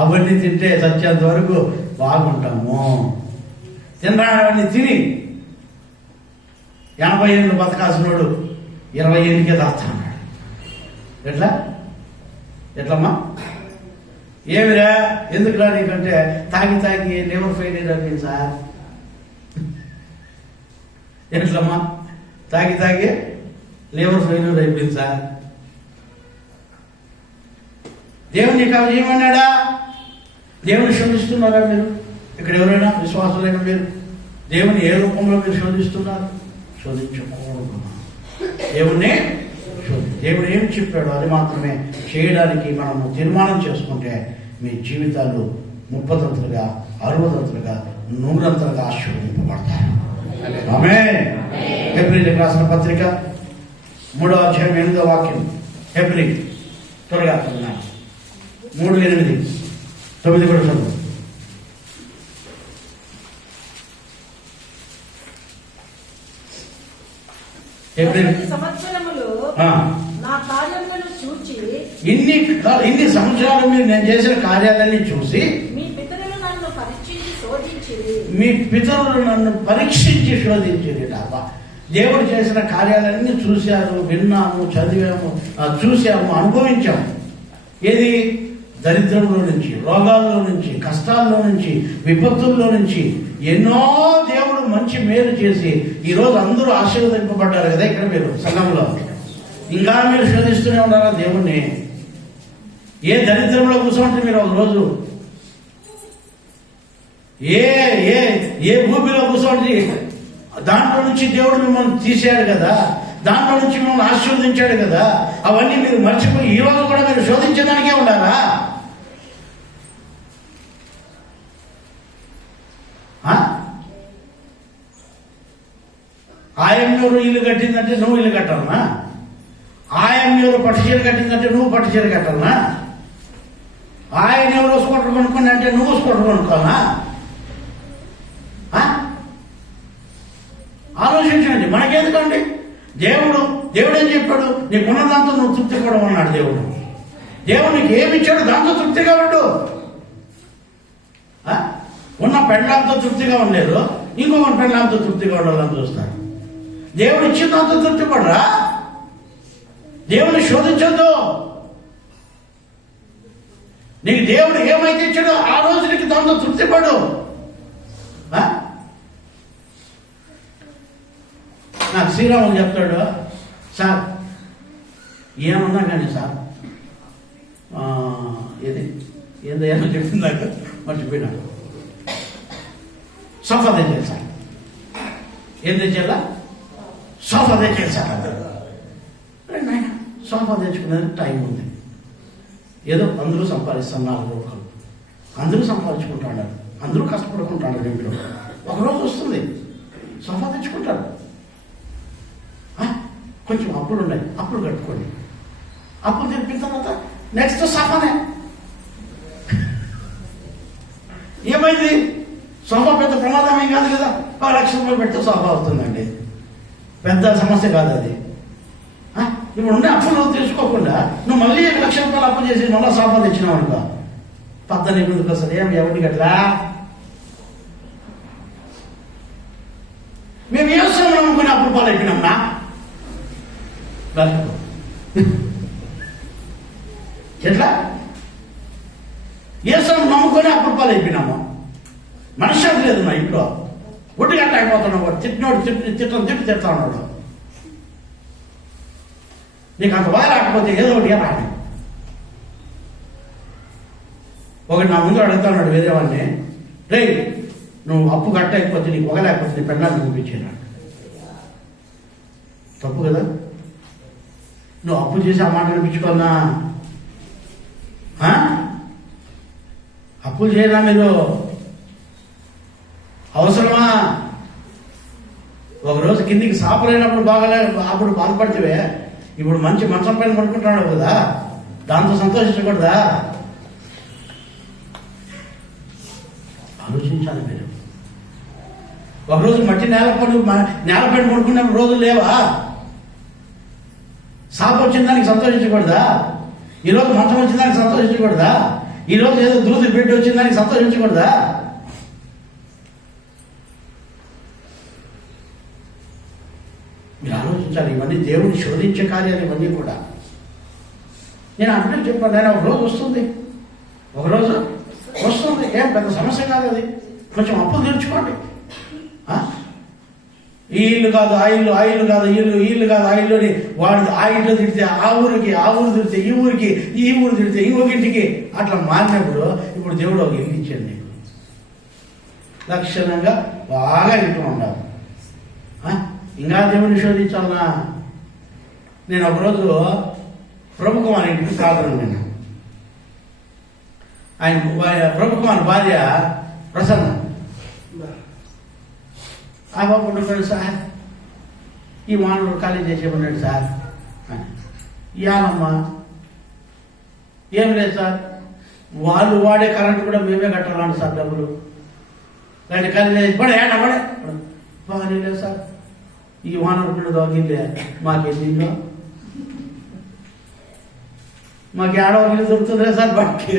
అవన్నీ తింటే చచ్చేంత వరకు బాగుంటాము. తినరావన్నీ తిని 80 ఏళ్ళు బతకాల్సినోడు 20 ఏళ్ళకే దాస్తాడు. ఎట్లమ్మా? ఏమిరా, ఎందుకురా నీకంటే తాగి తాగి లివర్ ఫెయిలియర్ అయిపోయింది సార్. ఎట్లమ్మా? తాగి తాగి లివర్ ఫెయిల్యూర్ అయిపోయింది సార్. దేవుని నీకు అవి చేయమన్నాడా? దేవుని శోధిస్తున్నారా మీరు? ఇక్కడ ఎవరైనా విశ్వాసులైన మీరు దేవుని ఏ రూపంలో మీరు శోధిస్తున్నారు? శోధించకూడదు. దేవుణ్ణి దేవుడు ఏం చెప్పాడో అది మాత్రమే చేయడానికి మనము తీర్మానం చేసుకుంటే మీ జీవితాలు 30 60 100 ఆశీర్వదింపబడతాయి. ఆమేన్. హెబ్రీయులకు రాసిన పత్రిక 3వ అధ్యాయం 8వ వాక్యం. హెబ్రీ త్వరగా 3:8 9 కూడా చదువు. ఇన్ని సంవత్సరాలు మీరు నేను చేసిన కార్యాలన్నీ చూసి మీ పితరులు నన్ను పరీక్షించి శోధించేది. దేవుడు చేసిన కార్యాలన్నీ చూశారు, విన్నాము, చదివాము, చూసాము, అనుభవించాము. ఏది? దరిద్రంలో నుంచి, రోగాల్లో నుంచి, కష్టాల్లో నుంచి, విపత్తుల్లో నుంచి ఎన్నో దేవుడు మంచి మేలు చేసి ఈరోజు అందరూ ఆశీర్వదింపబడ్డారు కదా. ఇక్కడ మీరు సంఘంలో ఇంకా మీరు శోధిస్తూనే ఉండాలా దేవుణ్ణి. ఏ దరిద్రంలో కూర్చోంటే మీరు ఒక రోజు, ఏ భూమిలో కూర్చోండి, దాంట్లో నుంచి దేవుడు మిమ్మల్ని తీసాడు కదా, దాంట్లో నుంచి మిమ్మల్ని ఆశీర్వదించాడు కదా. అవన్నీ మీరు మర్చిపోయి ఈ రోజు కూడా మీరు శోధించడానికే ఉండాలా? ఆయమ్మూరు ఇల్లు కట్టిందంటే నువ్వు ఇల్లు కట్టాలనా? ఆయమ్మూరు పట్టుచీర కట్టిందంటే నువ్వు పట్టుచీర కట్టాలనా? ఆయన ఎవరో స్కూటర్ కొనుక్కోండి అంటే నువ్వు స్కూటర్ కొనుక్కోవాలా? ఆలోచించండి. మనకెందుకండి? దేవుడు ఏం చెప్పాడు? నీకున్న దాంతో నువ్వు తృప్తి కూడా ఉన్నాడు దేవుడు. దేవుడు నీకు ఏమి ఇచ్చాడు దాంతో తృప్తిగా ఉండు. ఉన్న పెండ్లాంతో తృప్తిగా ఉండలేదు, ఇంకొక పెండ్లాంతో తృప్తిగా ఉండాలని చూస్తాడు. దేవుడు ఇచ్చిన దాంతో తృప్తి పడరా? దేవుని శోధించొద్దు. నీకు దేవుడు ఏమైతే ఇచ్చాడో ఆ రోజు నీకు దాంతో తృప్తి పడు. నాకు శ్రీరాములు చెప్తాడు, సార్ ఏమన్నా కానీ సార్ ఏదో చెప్పింది నాకు మర్చిపోయినాడు. సోఫా తెచ్చాడు సార్. ఏం తెచ్చాడా? సోఫా తెచ్చాడు సార్. నాయన సోఫా తెచ్చుకునేది టైం ఉంది. ఏదో అందరూ సంపాదిస్తున్నారు, 4 రూపాయలు అందరూ సంపాదించుకుంటాడు, అందరూ కష్టపడుకుంటాడు. ఇంట్లో ఒకరోజు వస్తుంది సోఫా తెచ్చుకుంటాడు. కొంచెం అప్పులు ఉన్నాయి, అప్పులు కట్టుకోండి. అప్పులు తెప్పిన తర్వాత నెక్స్ట్ సోఫానే. ఏమైంది? సోఫా పెద్ద ప్రమాదం ఏం కాదు కదా, 1 లక్ష రూపాయలు పెడితే సోఫా అవుతుందండి, పెద్ద సమస్య కాదు అది. ఇప్పుడు ఉండే అప్పులు తీసుకోకుండా నువ్వు మళ్ళీ 1 లక్ష రూపాయలు అప్పు చేసి మళ్ళీ సోఫా తెచ్చినావు అనుకో, 18 వస్తుంది. ఏం ఎవరికి అట్లా? మేము ఏ సమయంలో నమ్ముకుని అప్పులు పాలైపోయినాంనా? ఎట్లా? ఏ సమయం నమ్ముకొని అప్పులు పాలైపోయినాము? మనశ్శాంతి లేదు నా ఇంట్లో. ఒడ్డు గంట అయిపోతున్నావు, తిట్టినోడు తిడతా ఉన్నాడు. నీకు అంత బాగా రాకపోతే ఏదో ఒకటి రాని. ఒకటి నా ముందు అడుగుతున్నాడు వేరే వాడిని, రే నువ్వు అప్పు కట్టకపోతే నీకు ఒకలేకపోతే నీ పెళ్ళాన్ని చూపించాడు. తప్పు కదా? నువ్వు అప్పు చేసి ఆ మాట అనిపించుకోన్నా? అప్పులు చేయరా మీరు? అవసరమా? ఒకరోజు కిందికి సాపలేనప్పుడు బాగాలే, అప్పుడు బాధపడితే ఇప్పుడు మంచి మంచం పైన పడుకుంటున్నాడు కదా, దాంతో సంతోషించకూడదా? ఆలోచించాలి మీరు. ఒకరోజు మట్టి నేలపైన పడుకునే రోజులు లేవా? సాపు వచ్చిన దానికి సంతోషించకూడదా? ఈరోజు మంచం వచ్చిన దానికి సంతోషించకూడదా? ఈరోజు ఏదో దూది బిడ్డ వచ్చిన దానికి సంతోషించకూడదా? మీరు ఆలోచించాలి. ఇవన్నీ దేవుడిని శోధించే కార్యాలు ఇవన్నీ కూడా. నేను అప్పుడే చెప్పాను, నేను ఒకరోజు వస్తుంది, ఏం పెద్ద సమస్య కాదు అది. కొంచెం అప్పులు తీర్చుకోండి. ఈ ఇల్లు కాదు ఆ ఇల్లు, ఆ ఇల్లు కాదు ఇల్లు కాదు ఆ ఇల్లు అని వాడు ఆ ఇంట్లో తిడితే ఆ ఊరు తిడితే ఈ ఊరు తిడితే ఇంకొకటికి అట్లా మారినప్పుడు ఇప్పుడు దేవుడు ఒక ఇల్లు ఇచ్చాడు నీకు. లక్షణంగా బాగా ఇంట్లో ఉండాలి. ఇంకా దేవుడిని శోధించాలన్నా? నేను ఒకరోజు ప్రభు కుమార్ ఇంటికి సాధారణ నేను, ఆయన ప్రభు కుమార్ భార్య ప్రసన్న ఆ బాబు ఉంటున్నాడు, సార్ ఈ మానవుడు ఖాళీ చేసేమన్నాడు సార్. యానమ్మా ఏం లేదు సార్, వాళ్ళు వాడే కరెంట్ కూడా మేమే కట్టాలండి సార్, డబ్బులు దాన్ని ఖాళీ చేసి పడే బాగా లేదు సార్. ఈ మానవుడు దొరికిందే మాకేందో, మాకు ఏడో ఇల్లు దొరుకుతుందిలే సార్. బట్టి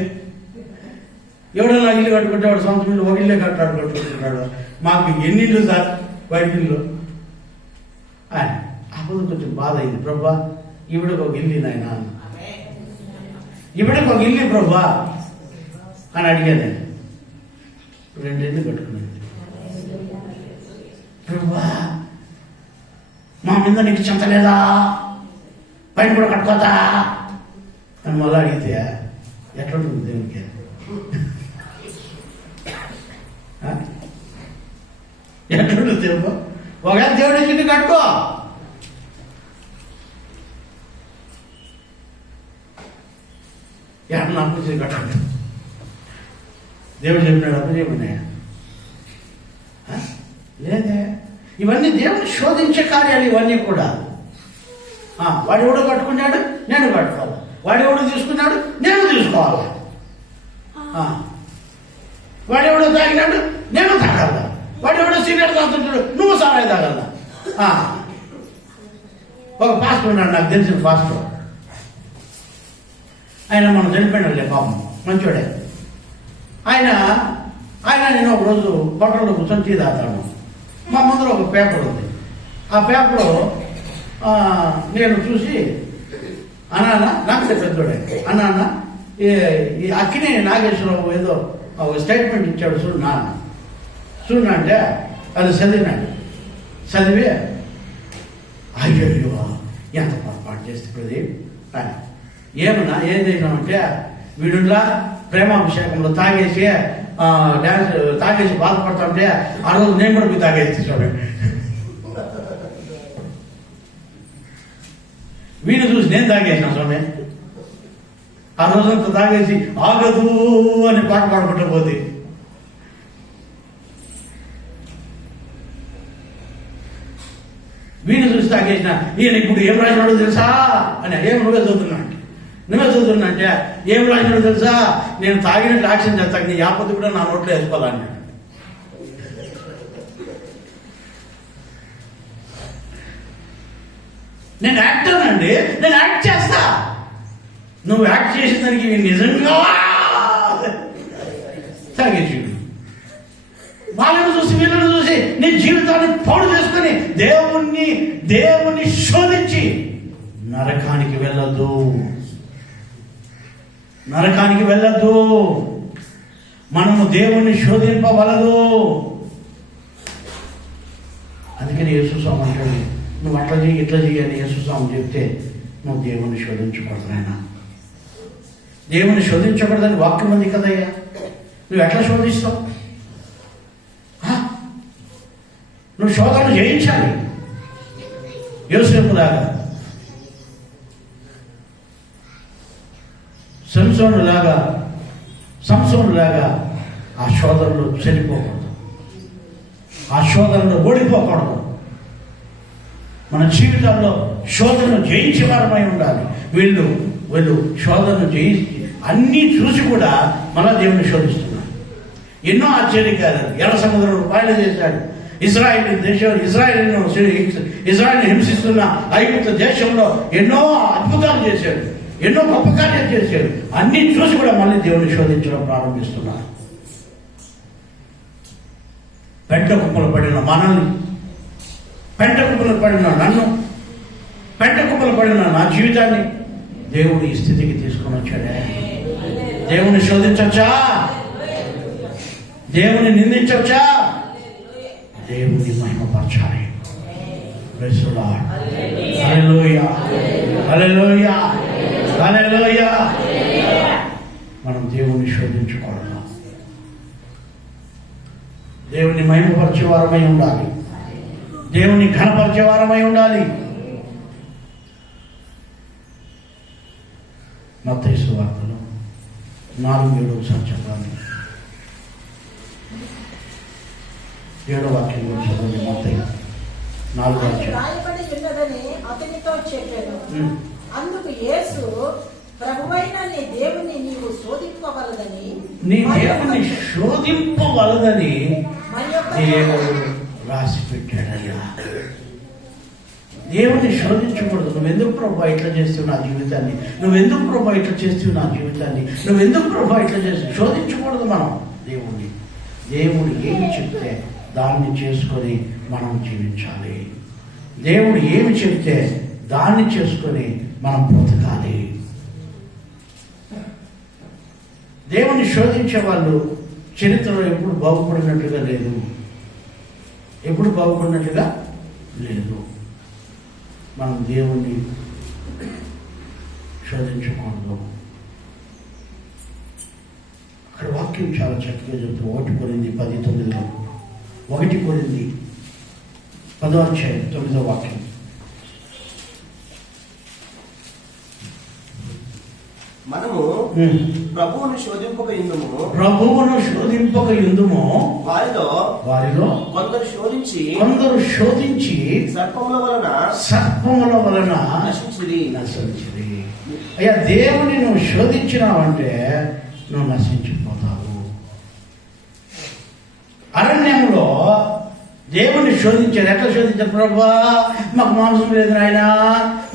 ఎవడన్నా ఇల్లు కట్టుకుంటే వాడు సొంత ఇల్లు ఒక ఇల్లే కట్టుకుంటున్నాడు. మాకు ఎన్ని ఇల్లు సార్ బయట ఇల్లు అని. అప్పుడు కొంచెం బాధ అయింది. ప్రభా ఈవిడకి ఒక ఇల్లు నాయన, ఈవిడకి ఒక ఇల్లు ప్రభా అని అడిగాను. 2 ఇల్లు కట్టుకునేది. ప్రభా మా మీద నీకు చింతలేదా, పైన కూడా కట్టుకోతా అని మళ్ళీ అడిగితే ఎట్లుంటుంది దేవునికి? ఎట్లుంటుంది దేవుడు? ఒకవేళ దేవుడి చుట్టూ కట్టుకో, ఎట్లా అప్పు చేసి కట్టండి. దేవుడు చెప్పినాడు అప్పు చేయమన్నాయా? లేదే. ఇవన్నీ దేవుని శోధించే కార్యాలు ఇవన్నీ కూడా. వాడు ఎవడో కట్టుకున్నాడు, నేను కట్టుకోవాలి. వాడు ఎవడో తీసుకున్నాడు, నేను తీసుకోవాలి. వాడు ఎవడో తాగినాడు, నేను తాగాల. వాడు ఎవడో సిగరెట్ తాగుతుంటాడు, నువ్వు సారాయి తాగాల. ఒక పాస్టర్ ఉన్నాడు, నాకు తెలిసిన పాస్టర్. ఆయన మనం చనిపోయినాడులే పాపం, మంచోడే. ఆయన నేను ఒకరోజు హోటల్లో కూర్చొని టీ తాగుతాను. మా ముందర ఒక పేపర్ ఉంది. ఆ పేపర్ నేను చూసి, అన్నా నాకు పెద్దోడే, అన్నా ఈ అక్కినే నాగేశ్వరరావు ఏదో ఒక స్టేట్మెంట్ ఇచ్చాడు చూడనా అంటే అది చదివి అయ్యో ఎంత పొరపాటు చేస్తే ప్రదీప్ ఏమన్నా ఏం చేసినామంటే వీడులా ప్రేమాభిషేకంలో తాగేసి డ్యాన్స్ తాగేసి బాధపడుతుంటే ఆ రోజు నేను కూడా పోయి తాగేసి చూడండి. వీడిని చూసి నేను తాగేసిన స్వామి. ఆ రోజంతా తాగేసి ఆగదు అని పాట పాడుకుంటూ పోతే వీడిని చూసి తాగేసిన ఈయన ఇప్పుడు ఏం రాసినాడో తెలుసా అని. ఏం నువ్వే చదువుతున్నా అంటే ఏం రాసినాడో తెలుసా, నేను తాగినట్టు యాక్షన్ చేస్తాను, నీ యాపతి కూడా నా నోట్లో వేసుకోవాలని. నేను యాక్టర్ అండి, నేను యాక్ట్ చేస్తా. నువ్వు యాక్ట్ చేసిన దానికి నిజంగా తాగేసి వాళ్ళని చూసి వీళ్ళని చూసి నీ జీవితాన్ని పాడు చేసుకుని దేవుణ్ణి శోధించి నరకానికి వెళ్ళద్దు. మనము దేవుణ్ణి శోధింపవలదు. అందుకని యేసుస్వామి అంటాడు, నువ్వు అట్లా చేయి ఇట్లా చేయి అని యేసుస్వామి చెప్తే నువ్వు దేవుణ్ణి శోధించకూడదు నాయన. దేవుణ్ణి శోధించకూడదని వాక్యం ఉంది కదయ్యా. నువ్వు ఎట్లా శోధిస్తావు? నువ్వు శోధన జయించాలి. యోసేపులాగా, సంసోనులాగా ఆ శోధనలో చనిపోకూడదు, ఆ శోధనలో ఓడిపోకూడదు. మన జీవితాల్లో శోధనను జయించే వారమై ఉండాలి. వీళ్ళు శోధనను జయించి అన్నీ చూసి కూడా మళ్ళా దేవుని శోధిస్తున్నారు. ఎన్నో ఆశ్చర్యకార్యాలు ఎర్ర సముద్రం పాయలు చేశాడు. ఇజ్రాయిల్ని హింసిస్తున్న ఐగుప్తు దేశంలో ఎన్నో అద్భుతాలు చేశాడు, ఎన్నో గొప్ప కార్యాలు చేశాడు. అన్ని చూసి కూడా మళ్ళీ దేవుని శోధించడం ప్రారంభిస్తున్నారు. పెంట కుప్పలు పడిన మనల్ని, పెంట కుప్పలు పడిన నన్ను, పెంట కుప్పలు పడిన నా జీవితాన్ని దేవుడు ఈ స్థితికి తీసుకొని వచ్చాడే. దేవుని శోధించవచ్చా? దేవుని నిందించవచ్చా? దేవుని మహిమపరచాలి. మనం దేవుని శోధించకూడదు. దేవుని మహిమపరిచే వారమై ఉండాలి. దేవుని ఘనపరిచే వారమై ఉండాలి. మత్తయి సువార్తలో 4:7 చదవండి. 7వ వాక్యం చదవండి. మత్తయి 4:7. అతనితో చెప్పాను. అందుకు యేసు, ప్రభువైన నీ దేవుని నీవు శోధింపవలదని, నీ దేవుని శోధింపవలదని దేవుడు రాసి పెట్టాడయ్యా. దేవుని శోధించకూడదు. నువ్వెందుకు ప్రభా ఇట్లా చేస్తున్న నా జీవితాన్ని, నువ్వెందుకు ప్రభా ఇట్లా చేస్తున్న నా జీవితాన్ని, నువ్వెందుకు ప్రభా ఇట్లా చేస్తు శోధించకూడదు. మనం దేవుడు ఏమి చెప్తే దాన్ని చేసుకొని మనం జీవించాలి. దేవుడు ఏమి చెప్తే దాన్ని చేసుకొని మనం బ్రతకాలి. దేవుని శోధించే వాళ్ళు చరిత్రలో ఎప్పుడు బాగుపడినట్టుగా లేదు. మనం దేవుణ్ణి శోధించకూడదు. అక్కడ వాక్యం చాలా చక్కగా చెప్తూ 1 కొరింథీ 10:9, 1 కొరింథీ 10:9 వాక్యం. మనము ప్రభువును శోధింపక యుందుము, వారిలో కొందరు శోధించి సర్పముల వలన నశించిరి. అయ్యా, దేవుని నువ్వు శోధించినావంటే నువ్వు నశించిపోతావు. అరణ్యంలో దేవుని శోధించారు. ఎట్లా శోధించారు? ప్రభా, మాకు మాంసం లేదు నాయన,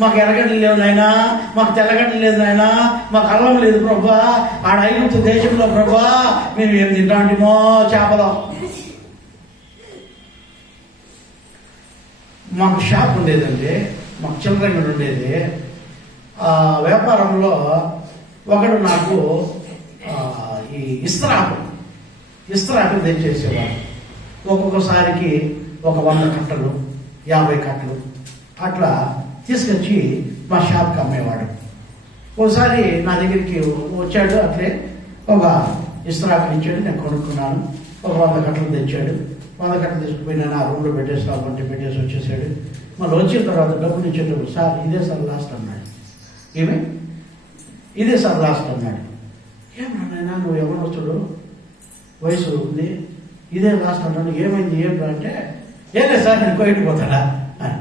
మాకు ఎర్రగడ్డలు లేవు నాయన, మాకు తెల్లగడ్డలు లేదు నాయన, మాకు అల్లం లేదు ప్రభా. ఆడ ఐగుప్తు దేశంలో ప్రభా మేము ఏం తింటాంటిమో చేపలు. మాకు షాప్ ఉండేదండి, మాకు చిల్లరంగా ఉండేది. ఆ వ్యాపారంలో ఒకడు నాకు ఈ ఇస్త్రాకు తెచ్చేసేవాడు. ఒక్కొక్కసారికి ఒక 100 కట్టలు 50 కట్టలు అట్లా తీసుకొచ్చి మా షాప్కి అమ్మేవాడు. ఒకసారి నా దగ్గరికి వచ్చాడు, అట్లే ఒక ఇస్త్రాకులు ఇచ్చాడు, నేను కొనుక్కున్నాను. ఒక 100 కట్టలు తెచ్చాడు. 100 కట్టలు తీసుకుపోయి నేను ఆ రూమ్లో పెట్టేసి పెట్టేసి వచ్చేసాడు. మళ్ళీ వచ్చిన తర్వాత డబ్బులు ఇచ్చేటప్పుడు, సార్ ఇదే సార్ లాస్ట్ అన్నాడు. ఇదే సార్ లాస్ట్ అన్నాడు. ఏమన్నా నువ్వు ఎవరు వచ్చాడు, వయసు ఉంది, ఇదే లాస్ట్ అన్నాడు, ఏమైంది ఏమి అంటే, ఏం లేదు సార్ నేను కోయిట్కి పోతాడా అని.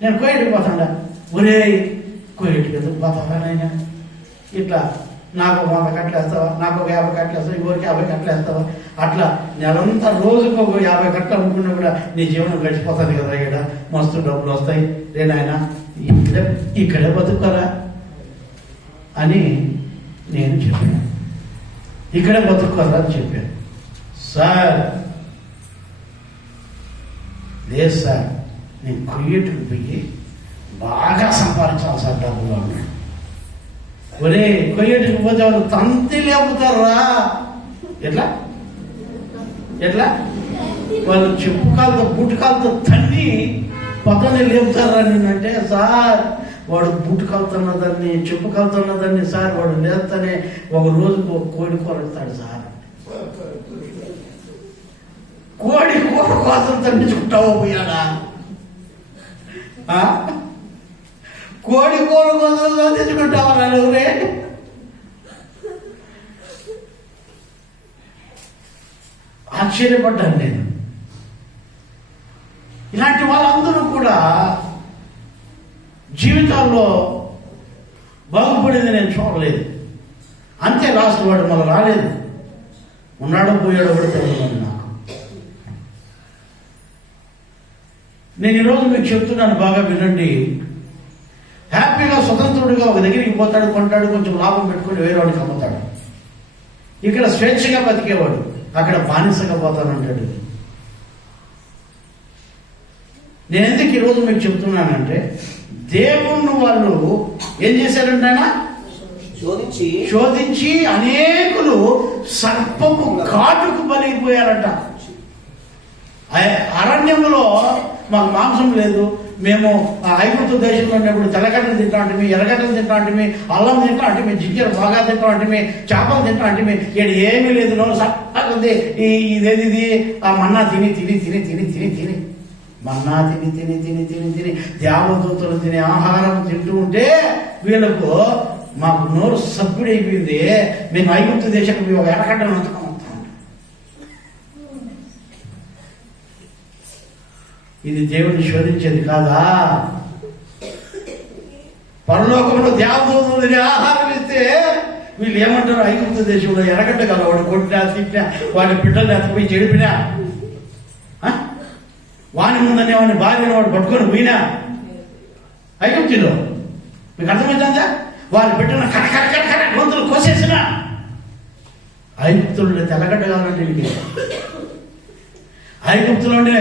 నేను కోయిట్కి పోతాడా? ఒరే కోయిట్కి ఎందుకు పోతాడా నాయన? ఇట్లా నాకు 100 కట్టలు వేస్తావా, నాకు ఒక 50 కట్టలు వేస్తావా, ఇంకోరికి 50 కట్టలు వేస్తావా? అట్లా నెలంతా రోజుకు ఒక 50 కట్టలు అమ్ముకున్నా కూడా నీ జీవనం గడిచిపోతుంది కదా, ఇక్కడ మస్తు డబ్బులు వస్తాయి రే నాయన, ఇక్కడే బతుకుతారా అని నేను చెప్పాను. ఇక్కడే బతుకుతారా అని చెప్పాను. సార్ లేదు సార్, నేను కొయ్యేట్టుకు పోయి బాగా సంపాదించాలి సార్ డబ్బులు అన్నాడు. ఒరే కొయ్యేట్టుకు పోతే వాళ్ళు తంతి లేపుతారా? ఎట్లా వాళ్ళు చెప్పుకాలతో బూటకాలతో తన్ని పక్కనే లేపుతారా నేనంటే, సార్ వాడు బూటకాలుతున్నదాన్ని చెప్పు కాలుతున్నదాన్ని సార్ వాడు లేస్తేనే ఒక రోజుకు ఒక కోడి కూర ఇస్తాడు సార్. కోడి కూర కోసం తండించుకుంటావో పోయాడా? కోడి కూర కోసం తండించుకుంటావా నలుగురే? ఆశ్చర్యపడ్డాను నేను. ఇలాంటి వాళ్ళందరూ కూడా జీవితాల్లో బాగుపడింది నేను చూడలేదు. అంతే, లాస్ట్ వాడు మళ్ళీ రాలేదు. ఉన్నాడో పోయాడో కూడా తెలియదు నాకు. నేను ఈరోజు మీకు చెప్తున్నాను, బాగా వినండి. హ్యాపీగా స్వతంత్రుడిగా ఒక దగ్గరికి పోతాడు, కొంటాడు, కొంచెం లాభం పెట్టుకుని వేరే వాడికి అమ్ముతాడు. ఇక్కడ స్వేచ్ఛగా బతికేవాడు అక్కడ బానిసగా పోతానంటాడు. నేను ఎందుకు ఈరోజు మీకు చెప్తున్నానంటే, దేవుణ్ణి వాళ్ళు ఏం చేశారంటే ఆయన శోధించి అనేకులు సర్పము కాటుకు బలైపోయారంట. అరణ్యంలో మాకు మాంసం లేదు, మేము ఐగుప్తు దేశంలో ఉన్నప్పుడు తెల్లగడ్డలు తింటా అంటే, ఎర్రగడ్డలు తింటా అంటే, అల్లం తింటా అంటే, జింజర బాగా తింటా అంటే, చేపలు తింటా అంటే, ఇక్కడ ఏమీ లేదు, నోరు సక్కగా ఇదేది ఆ మన్నా తిని తిని తిని తిని తిని తిని మన్నా తిని తిని తిని తిని తిని దేవదూతలు తినే ఆహారం తింటూ ఉంటే వీళ్ళకు మాకు నోరు సభ్యుడైపోయింది. మేము ఐగుప్తు దేశానికి ఒక ఎర్రగడ్డను అందుకుని వస్తాం. ఇది దేవుడిని శోధించేది కాదా? పరలోకంలో దేవదూతలు తినే ఆహారం ఇస్తే వీళ్ళు ఏమంటారు? ఐగుప్తు దేశంలో ఎర్రగడ్డ కదా, వాడు కొట్టినా తిట్టినా, వాడి బిడ్డలు ఎత్తపోయి చెడిపినా, వాని ముందనే వాడిని భార్యను వాడు పట్టుకొని పోయినా ఐగుప్తులో. మీకు అర్థమైందా? వారి బిడ్డను కరకర గొంతులు కోసేసిన ఐగుప్తులు తెల్లగడ్డ కావాలంటే వీడికి, ఐగుప్తులో ఉండే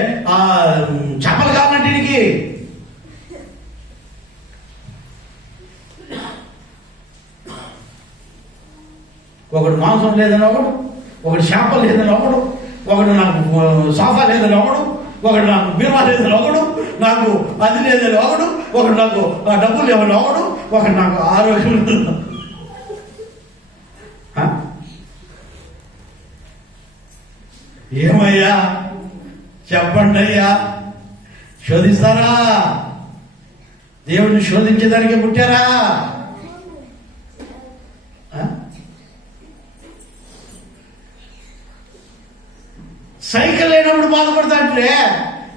చేపలు కావాలంటే వీడికి. ఒకడు మాంసం లేదని ఒకడు, ఒకడు చేపలు లేదని ఒకడు, ఒకడు నాకు సోఫా లేదని ఒకడు, ఒకడు నాకు బీమా లేదని ఒకడు, నాకు అది లేదని ఒకడు, ఒకడు నాకు డబ్బులు లేవని ఒకడు, ఒకడు నాకు ఆరోగ్యం. ఏమయ్యా చెప్పండి అయ్యా, శోధిస్తారా? దేవుడిని శోధించేదానికి పుట్టారా? సైకిల్ లేనప్పుడు బాధపడతా అంటే,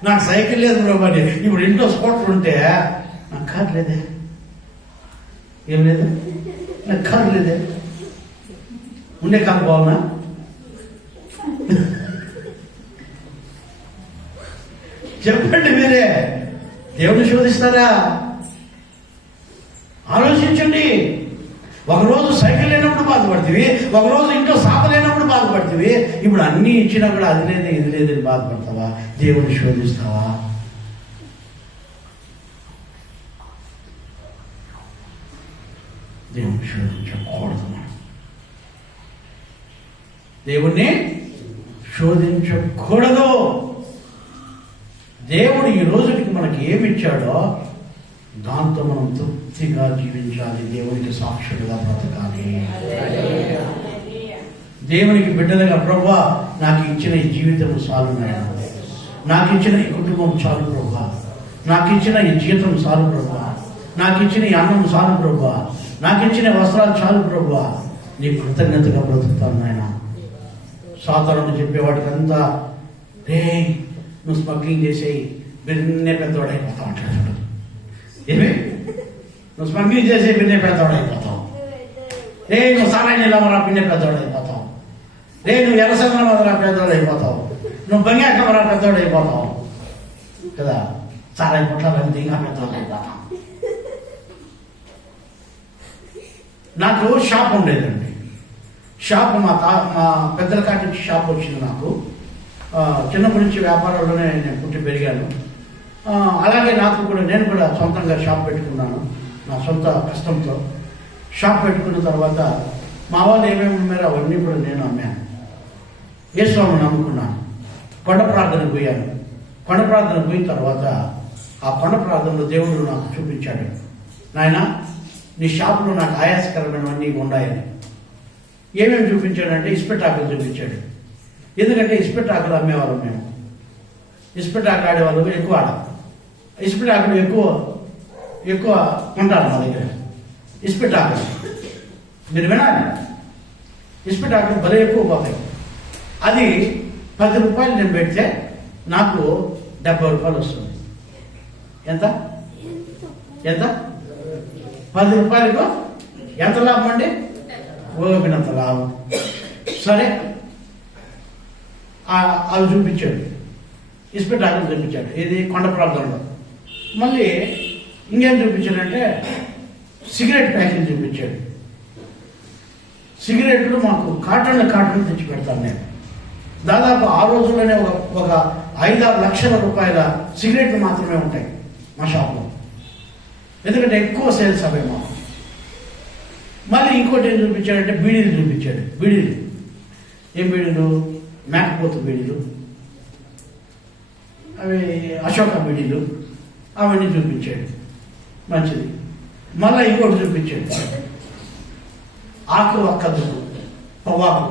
నాకు సైకిల్ లేదు బ్రోబని, ఇప్పుడు ఇంట్లో స్కూటర్ ఉంటే నాకు కారు లేదే, ఏం లేదు, నాకు కారు లేదే, ఉండే కారు బాగున్నా? చెప్పండి మీరే, దేవుని శోధిస్తారా? ఆలోచించండి. ఒకరోజు సైకిల్ లేనప్పుడు బాధపడుతుంది, ఒకరోజు ఇంట్లో సాప లేనప్పుడు బాధపడుతుంది, ఇప్పుడు అన్నీ ఇచ్చినా కూడా అది లేదే ఇది లేదని బాధపడతావా? దేవుని శోధిస్తావా? దేవుని శోధించకూడదు. మనం దేవుణ్ణి శోధించకూడదు. దేవుడు ఈ రోజుకి మనకి ఏమి ఇచ్చాడో దాంతో మనం తృప్తిగా జీవించాలి. దేవునికి సాక్షులుగా బ్రతకాలి. దేవునికి బిడ్డలుగా, ప్రభువా నాకు ఇచ్చిన ఈ జీవితం చాలు నాయన, నాకు ఇచ్చిన ఈ కుటుంబం చాలు ప్రభువా, నాకు ఇచ్చిన ఈ జీతం చాలు ప్రభువా, నాకు ఇచ్చిన ఈ అన్నం చాలు ప్రభువా, నాకు ఇచ్చిన వస్త్రాలు చాలు ప్రభువా, నీ కృతజ్ఞతగా బ్రతుకుతాను నాయన. సాతాను చెప్పేవాడికంతా రే నువ్వు స్మగ్లింగ్ చేసేయి, బిన్నే పెద్దవాడైపోతావు అంటాడు. ఏమి నువ్వు స్మగ్లింగ్ చేసే బిన్నే పెద్దవాడైపోతావు, రే నువ్వు సారాయి నిలవరా బిన్నే పెద్దవాడైపోతావు, రే నువ్వు ఎర్రసంద్రం వదరా పెద్దవాడైపోతావు, నువ్వు బంగాకమరా పెద్దవాడైపోతావు కదా, సారాయి పుట్టాలని ఇంకా పెద్దవాడైపోతావు. నాకు షాప్ ఉండేదండి. షాప్ మా పెద్దల కాటి నుంచి షాప్ వచ్చింది నాకు. చిన్నప్పటి నుంచి వ్యాపారంలోనే నేను పుట్టి పెరిగాను. అలాగే నాకు కూడా నేను కూడా సొంతంగా షాప్ పెట్టుకున్నాను. నా సొంత కష్టంతో షాప్ పెట్టుకున్న తర్వాత మా వాళ్ళు ఏమేమి అమ్మారో అవన్నీ కూడా నేను అమ్మాను. యేసుని నమ్ముకున్నాను. కొండ ప్రార్థనకు పోయాను. కొండ ప్రార్థనకు పోయిన తర్వాత ఆ కొండ ప్రార్థనలో దేవుడు నాకు చూపించాడు, నాయన నీ షాపులో నాకు ఆయాసకరమైనవన్నీ ఉన్నాయని. ఏమేమి చూపించాడంటే ఇస్పెటాకులు చూపించాడు. ఎందుకంటే ఇస్పెటాకులు అమ్మేవాళ్ళం మేము. ఇస్పెటాకులు ఆడేవాళ్ళు ఎక్కువ ఇస్పెటాకులు ఎక్కువ ఉంటారు మా దగ్గర. ఇస్పెటాకులు మీరు వినాలి, ఇస్పెటాకులు భలే ఎక్కువ పోతాయి. అది 10 రూపాయలు నేను పెడితే నాకు 70 రూపాయలు వస్తుంది. ఎంత 10 రూపాయలకు ఎంత లాభం అండి? ఓపినంత లాభం. సరే అవి చూపించాడు, ఇస్పెటాకులు చూపించాడు. ఇది కొండ ప్రాంతంలో. మళ్ళీ ఇంకేం చూపించాడంటే సిగరెట్ ప్యాకెట్ చూపించాడు. సిగరెట్లు మాకు కాటన్లు తెచ్చి పెడతాను నేను. దాదాపు ఆ రోజుల్లోనే ఒక 5-6 లక్షల రూపాయల సిగరెట్లు మాత్రమే ఉంటాయి మా షాప్లో. ఎందుకంటే ఎక్కువ సేల్స్ అవే మాకు. మళ్ళీ ఇంకోటి ఏం చూపించాడంటే బీడీలు చూపించాడు. బీడీలు ఏం బీడీలు? మేకపోతు బీడీలు, అవి అశోక బీడీలు, అవన్నీ చూపించాడు. మంచిది. మళ్ళీ ఇంకోటి చూపించాడు, ఆకు ఒక్కదు పొగాకు,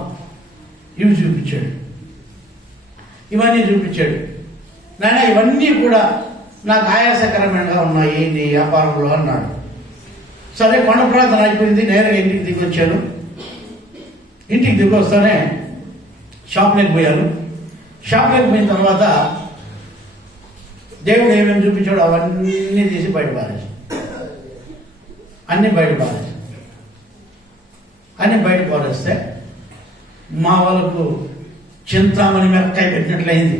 ఇవి చూపించాడు. ఇవన్నీ చూపించాడు. నాయన ఇవన్నీ కూడా నాకు ఆయాసకరమైనగా ఉన్నాయి నీ వ్యాపారంలో అన్నాడు. సరే కొండ ప్రార్థన అయిపోయింది. నేరుగా ఇంటికి దిగి వచ్చాను. ఇంటికి దిగి వస్తానే షాప్లోకి పోయాను. షాప్లోకి పోయిన తర్వాత దేవుడు ఏమేమి చూపించాడు అవన్నీ తీసి బయట పారేసి అన్నీ బయట పారేస్తే మా వాళ్ళకు చింతామణి మిరపకాయ పెట్టినట్లయింది.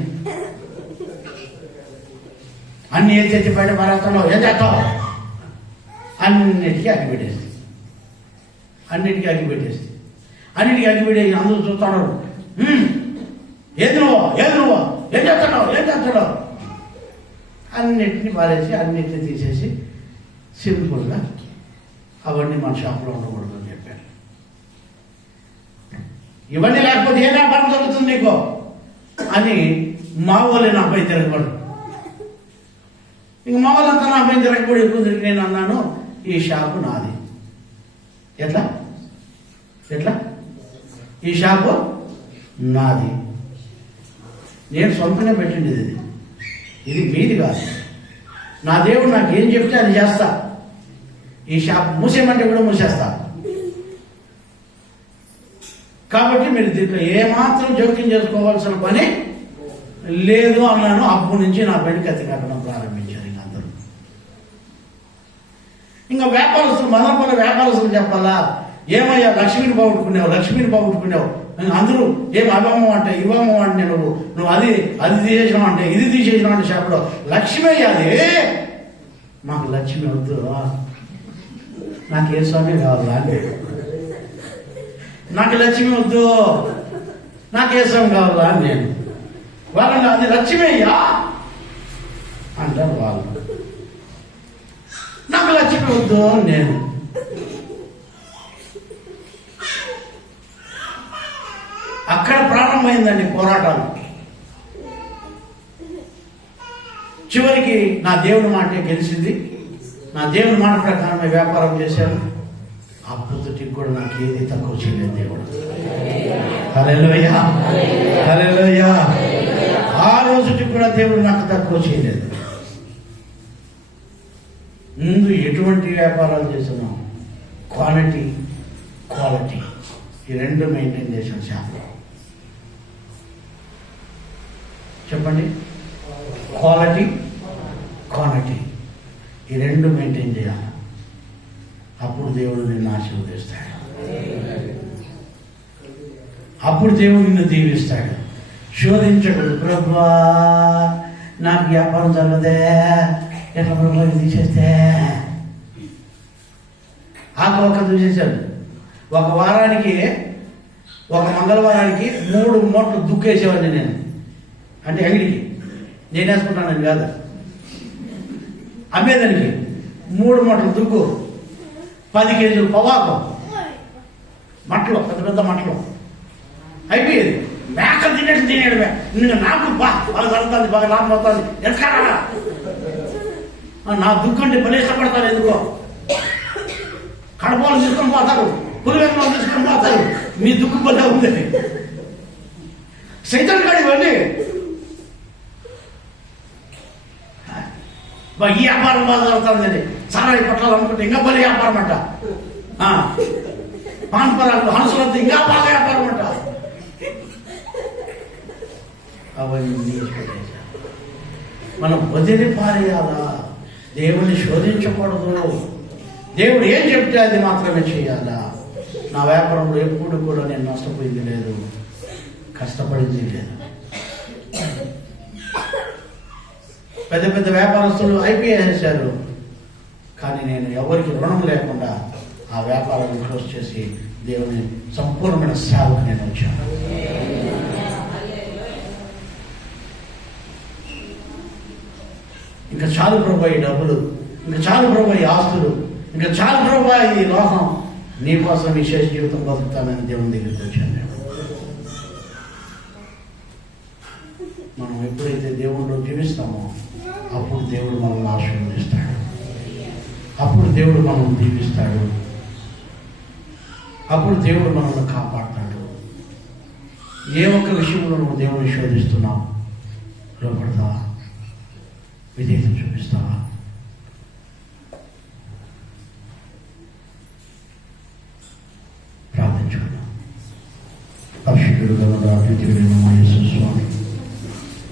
అన్ని ఏం తెచ్చి బయట పారేస్తాడో ఏం చేస్తావు? అన్నిటికీ అగ్గిపెట్టేసి అగ్గిపెట్టేసి అందరూ చూస్తాడు. ఏది నువ్వు ఏం చేస్తాడో అన్నిటిని పారేసి అన్నిటిని తీసేసి సింపుల్గా అవన్నీ మన షాప్లో ఉండకూడదు అని చెప్పాను. ఇవన్నీ లేకపోతే ఏ వ్యాపారం జరుగుతుంది నీకు అని మా వాళ్ళే నా పై తిరగబడు. ఇంక మా వాళ్ళంతా నా పై తిరగబడి ఎక్కువ తిరిగి నేను అన్నాను, ఈ షాపు నాది. ఎట్లా ఈ షాపు నాది, నేను సొంతంగా పెట్టింది ఇది మీది కాదు. నా దేవుడు నాకు ఏం చెప్తే అది చేస్తా. ఈ షాప్ మూసేయమంటే కూడా మూసేస్తా. కాబట్టి మీరు దీంట్లో ఏమాత్రం జోక్యం చేసుకోవాల్సిన పని లేదు అన్నాను. అప్పటి నుంచి నా పైన కత్తి కట్టడం ప్రారంభించారు ఇంకా అందరూ. ఇంకా వ్యాపారస్తులు చెప్పాలా, ఏమయ్యా లక్ష్మిని బాగుట్టుకున్నావు అందరూ ఏం అవ్వము అంటే ఇవ్వము అంటే నువ్వు అది తీసేసినావు అంటే ఇది తీసేసినావు అంటే షాపులో లక్ష్మి అయ్యాది. మాకు లక్ష్మి వద్దు, నాకు ఏ స్వామి కావాలా అంటే, నాకు లక్ష్మి వద్దు, నాకు ఏ స్వామి కావాలా అని నేను వాళ్ళని అది లక్ష్మి అయ్యా అంటారు వాళ్ళు. నాకు లక్ష్మి వద్దు నేను ప్రారంభమైందండి పోరాటాలు. చివరికి నా దేవుని మాటే గెలిచింది. నా దేవుని మాట ప్రకారమే వ్యాపారం చేశాను. అప్పుడుటికి కూడా నాకు ఏది తక్కువ చేయలేదు దేవుడు. హల్లెలూయా, హల్లెలూయా. ఆ రోజుకి కూడా దేవుడు నాకు తక్కువ చేయలేదు. ముందు ఎటువంటి వ్యాపారాలు చేస్తున్నాం, క్వాలిటీ క్వాలిటీ ఈ రెండు మెయింటైన్ చేశాను. షాప్లో చెప్పండి, క్వాలిటీ క్వాంటిటీ ఈ రెండు మెయింటైన్ చేయాలి. అప్పుడు దేవుడు నిన్ను ఆశీర్వదిస్తాడు. అప్పుడు దేవుడు నిన్ను దీవిస్తాడు. శోధించడు. ప్రభువా నాకు వ్యాపారం జరగదే, ఎట్లా ప్రభు తీసేస్తే ఒక చూసేశాడు. ఒక వారానికి, ఒక మంగళవారానికి 3 మూటలు దుక్కేసేవాడిని నేను. అంటే అంగడికి నేను వేసుకుంటానని కాదు, అమ్మేదానికి 3 మూటలు దుక్కు, 10 కేజీలు పొగాకు, మట్టలు, పెద్ద పెద్ద మట్టలు అయిపోయేది. మేకలు తినేట్టు తినేయడమే. నాకు బాగా జరుగుతుంది, బాగా లాభం అవుతుంది. ఎట్లా నా దుక్కంటే పని ఇష్టపడతారు. ఎందుకో కడపలు తీసుకొని పోతారు, పులివెందులు తీసుకొని పోతారు. మీ దుక్కు పని ఉంది. సైతం కాడి ఇవ్వండి. ఈ వ్యాపారం బాగా జరుగుతుంది. సారాయి పట్టాలు అమ్ముకుంటే ఇంకా పని వ్యాపారం అంట. పాన్పరాలు హనుసులతో ఇంకా బాగా వ్యాపారం అంట. అవన్నీ మనం వదిలి పారేయాలా. దేవుని శోధించకూడదు. దేవుడు ఏం చెప్తే అది మాత్రమే చేయాలా. నా వ్యాపారంలో ఎప్పుడు కూడా నేను నష్టపోయింది లేదు, కష్టపడింది లేదు. పెద్ద పెద్ద వ్యాపారస్తులు ఐపీఎస్ చేశారు, కానీ నేను ఎవరికి రుణం లేకుండా ఆ వ్యాపారాన్ని క్లోజ్ చేసి దేవుని సంపూర్ణమైన సేవకు నేను వచ్చాను. ఇంకా చాలు ప్రభు ఈ డబ్బులు, ఇంకా చాలు ప్రభు ఈ ఆస్తులు, ఇంకా చాలు ప్రభు ఈ లోకం, నీకోసం విశేష జీవితం బతుకుతానని దేవుని దగ్గరికి వచ్చాను నేను. మనం ఎప్పుడైతే దేవుడిలో జీవిస్తామో అప్పుడు దేవుడు మనల్ని ఆశీర్వదిస్తాడు. అప్పుడు దేవుడు మనల్ని దీవిస్తాడు. అప్పుడు దేవుడు మనల్ని కాపాడతాడు. ఏ ఒక్క విషయంలో నువ్వు దేవుని శోధిస్తున్నావు, లోపడతావా? విధేయత చూపిస్తావా? ప్రార్థించుకున్నాం. పరిశుద్ధుడు గల పృథివీలో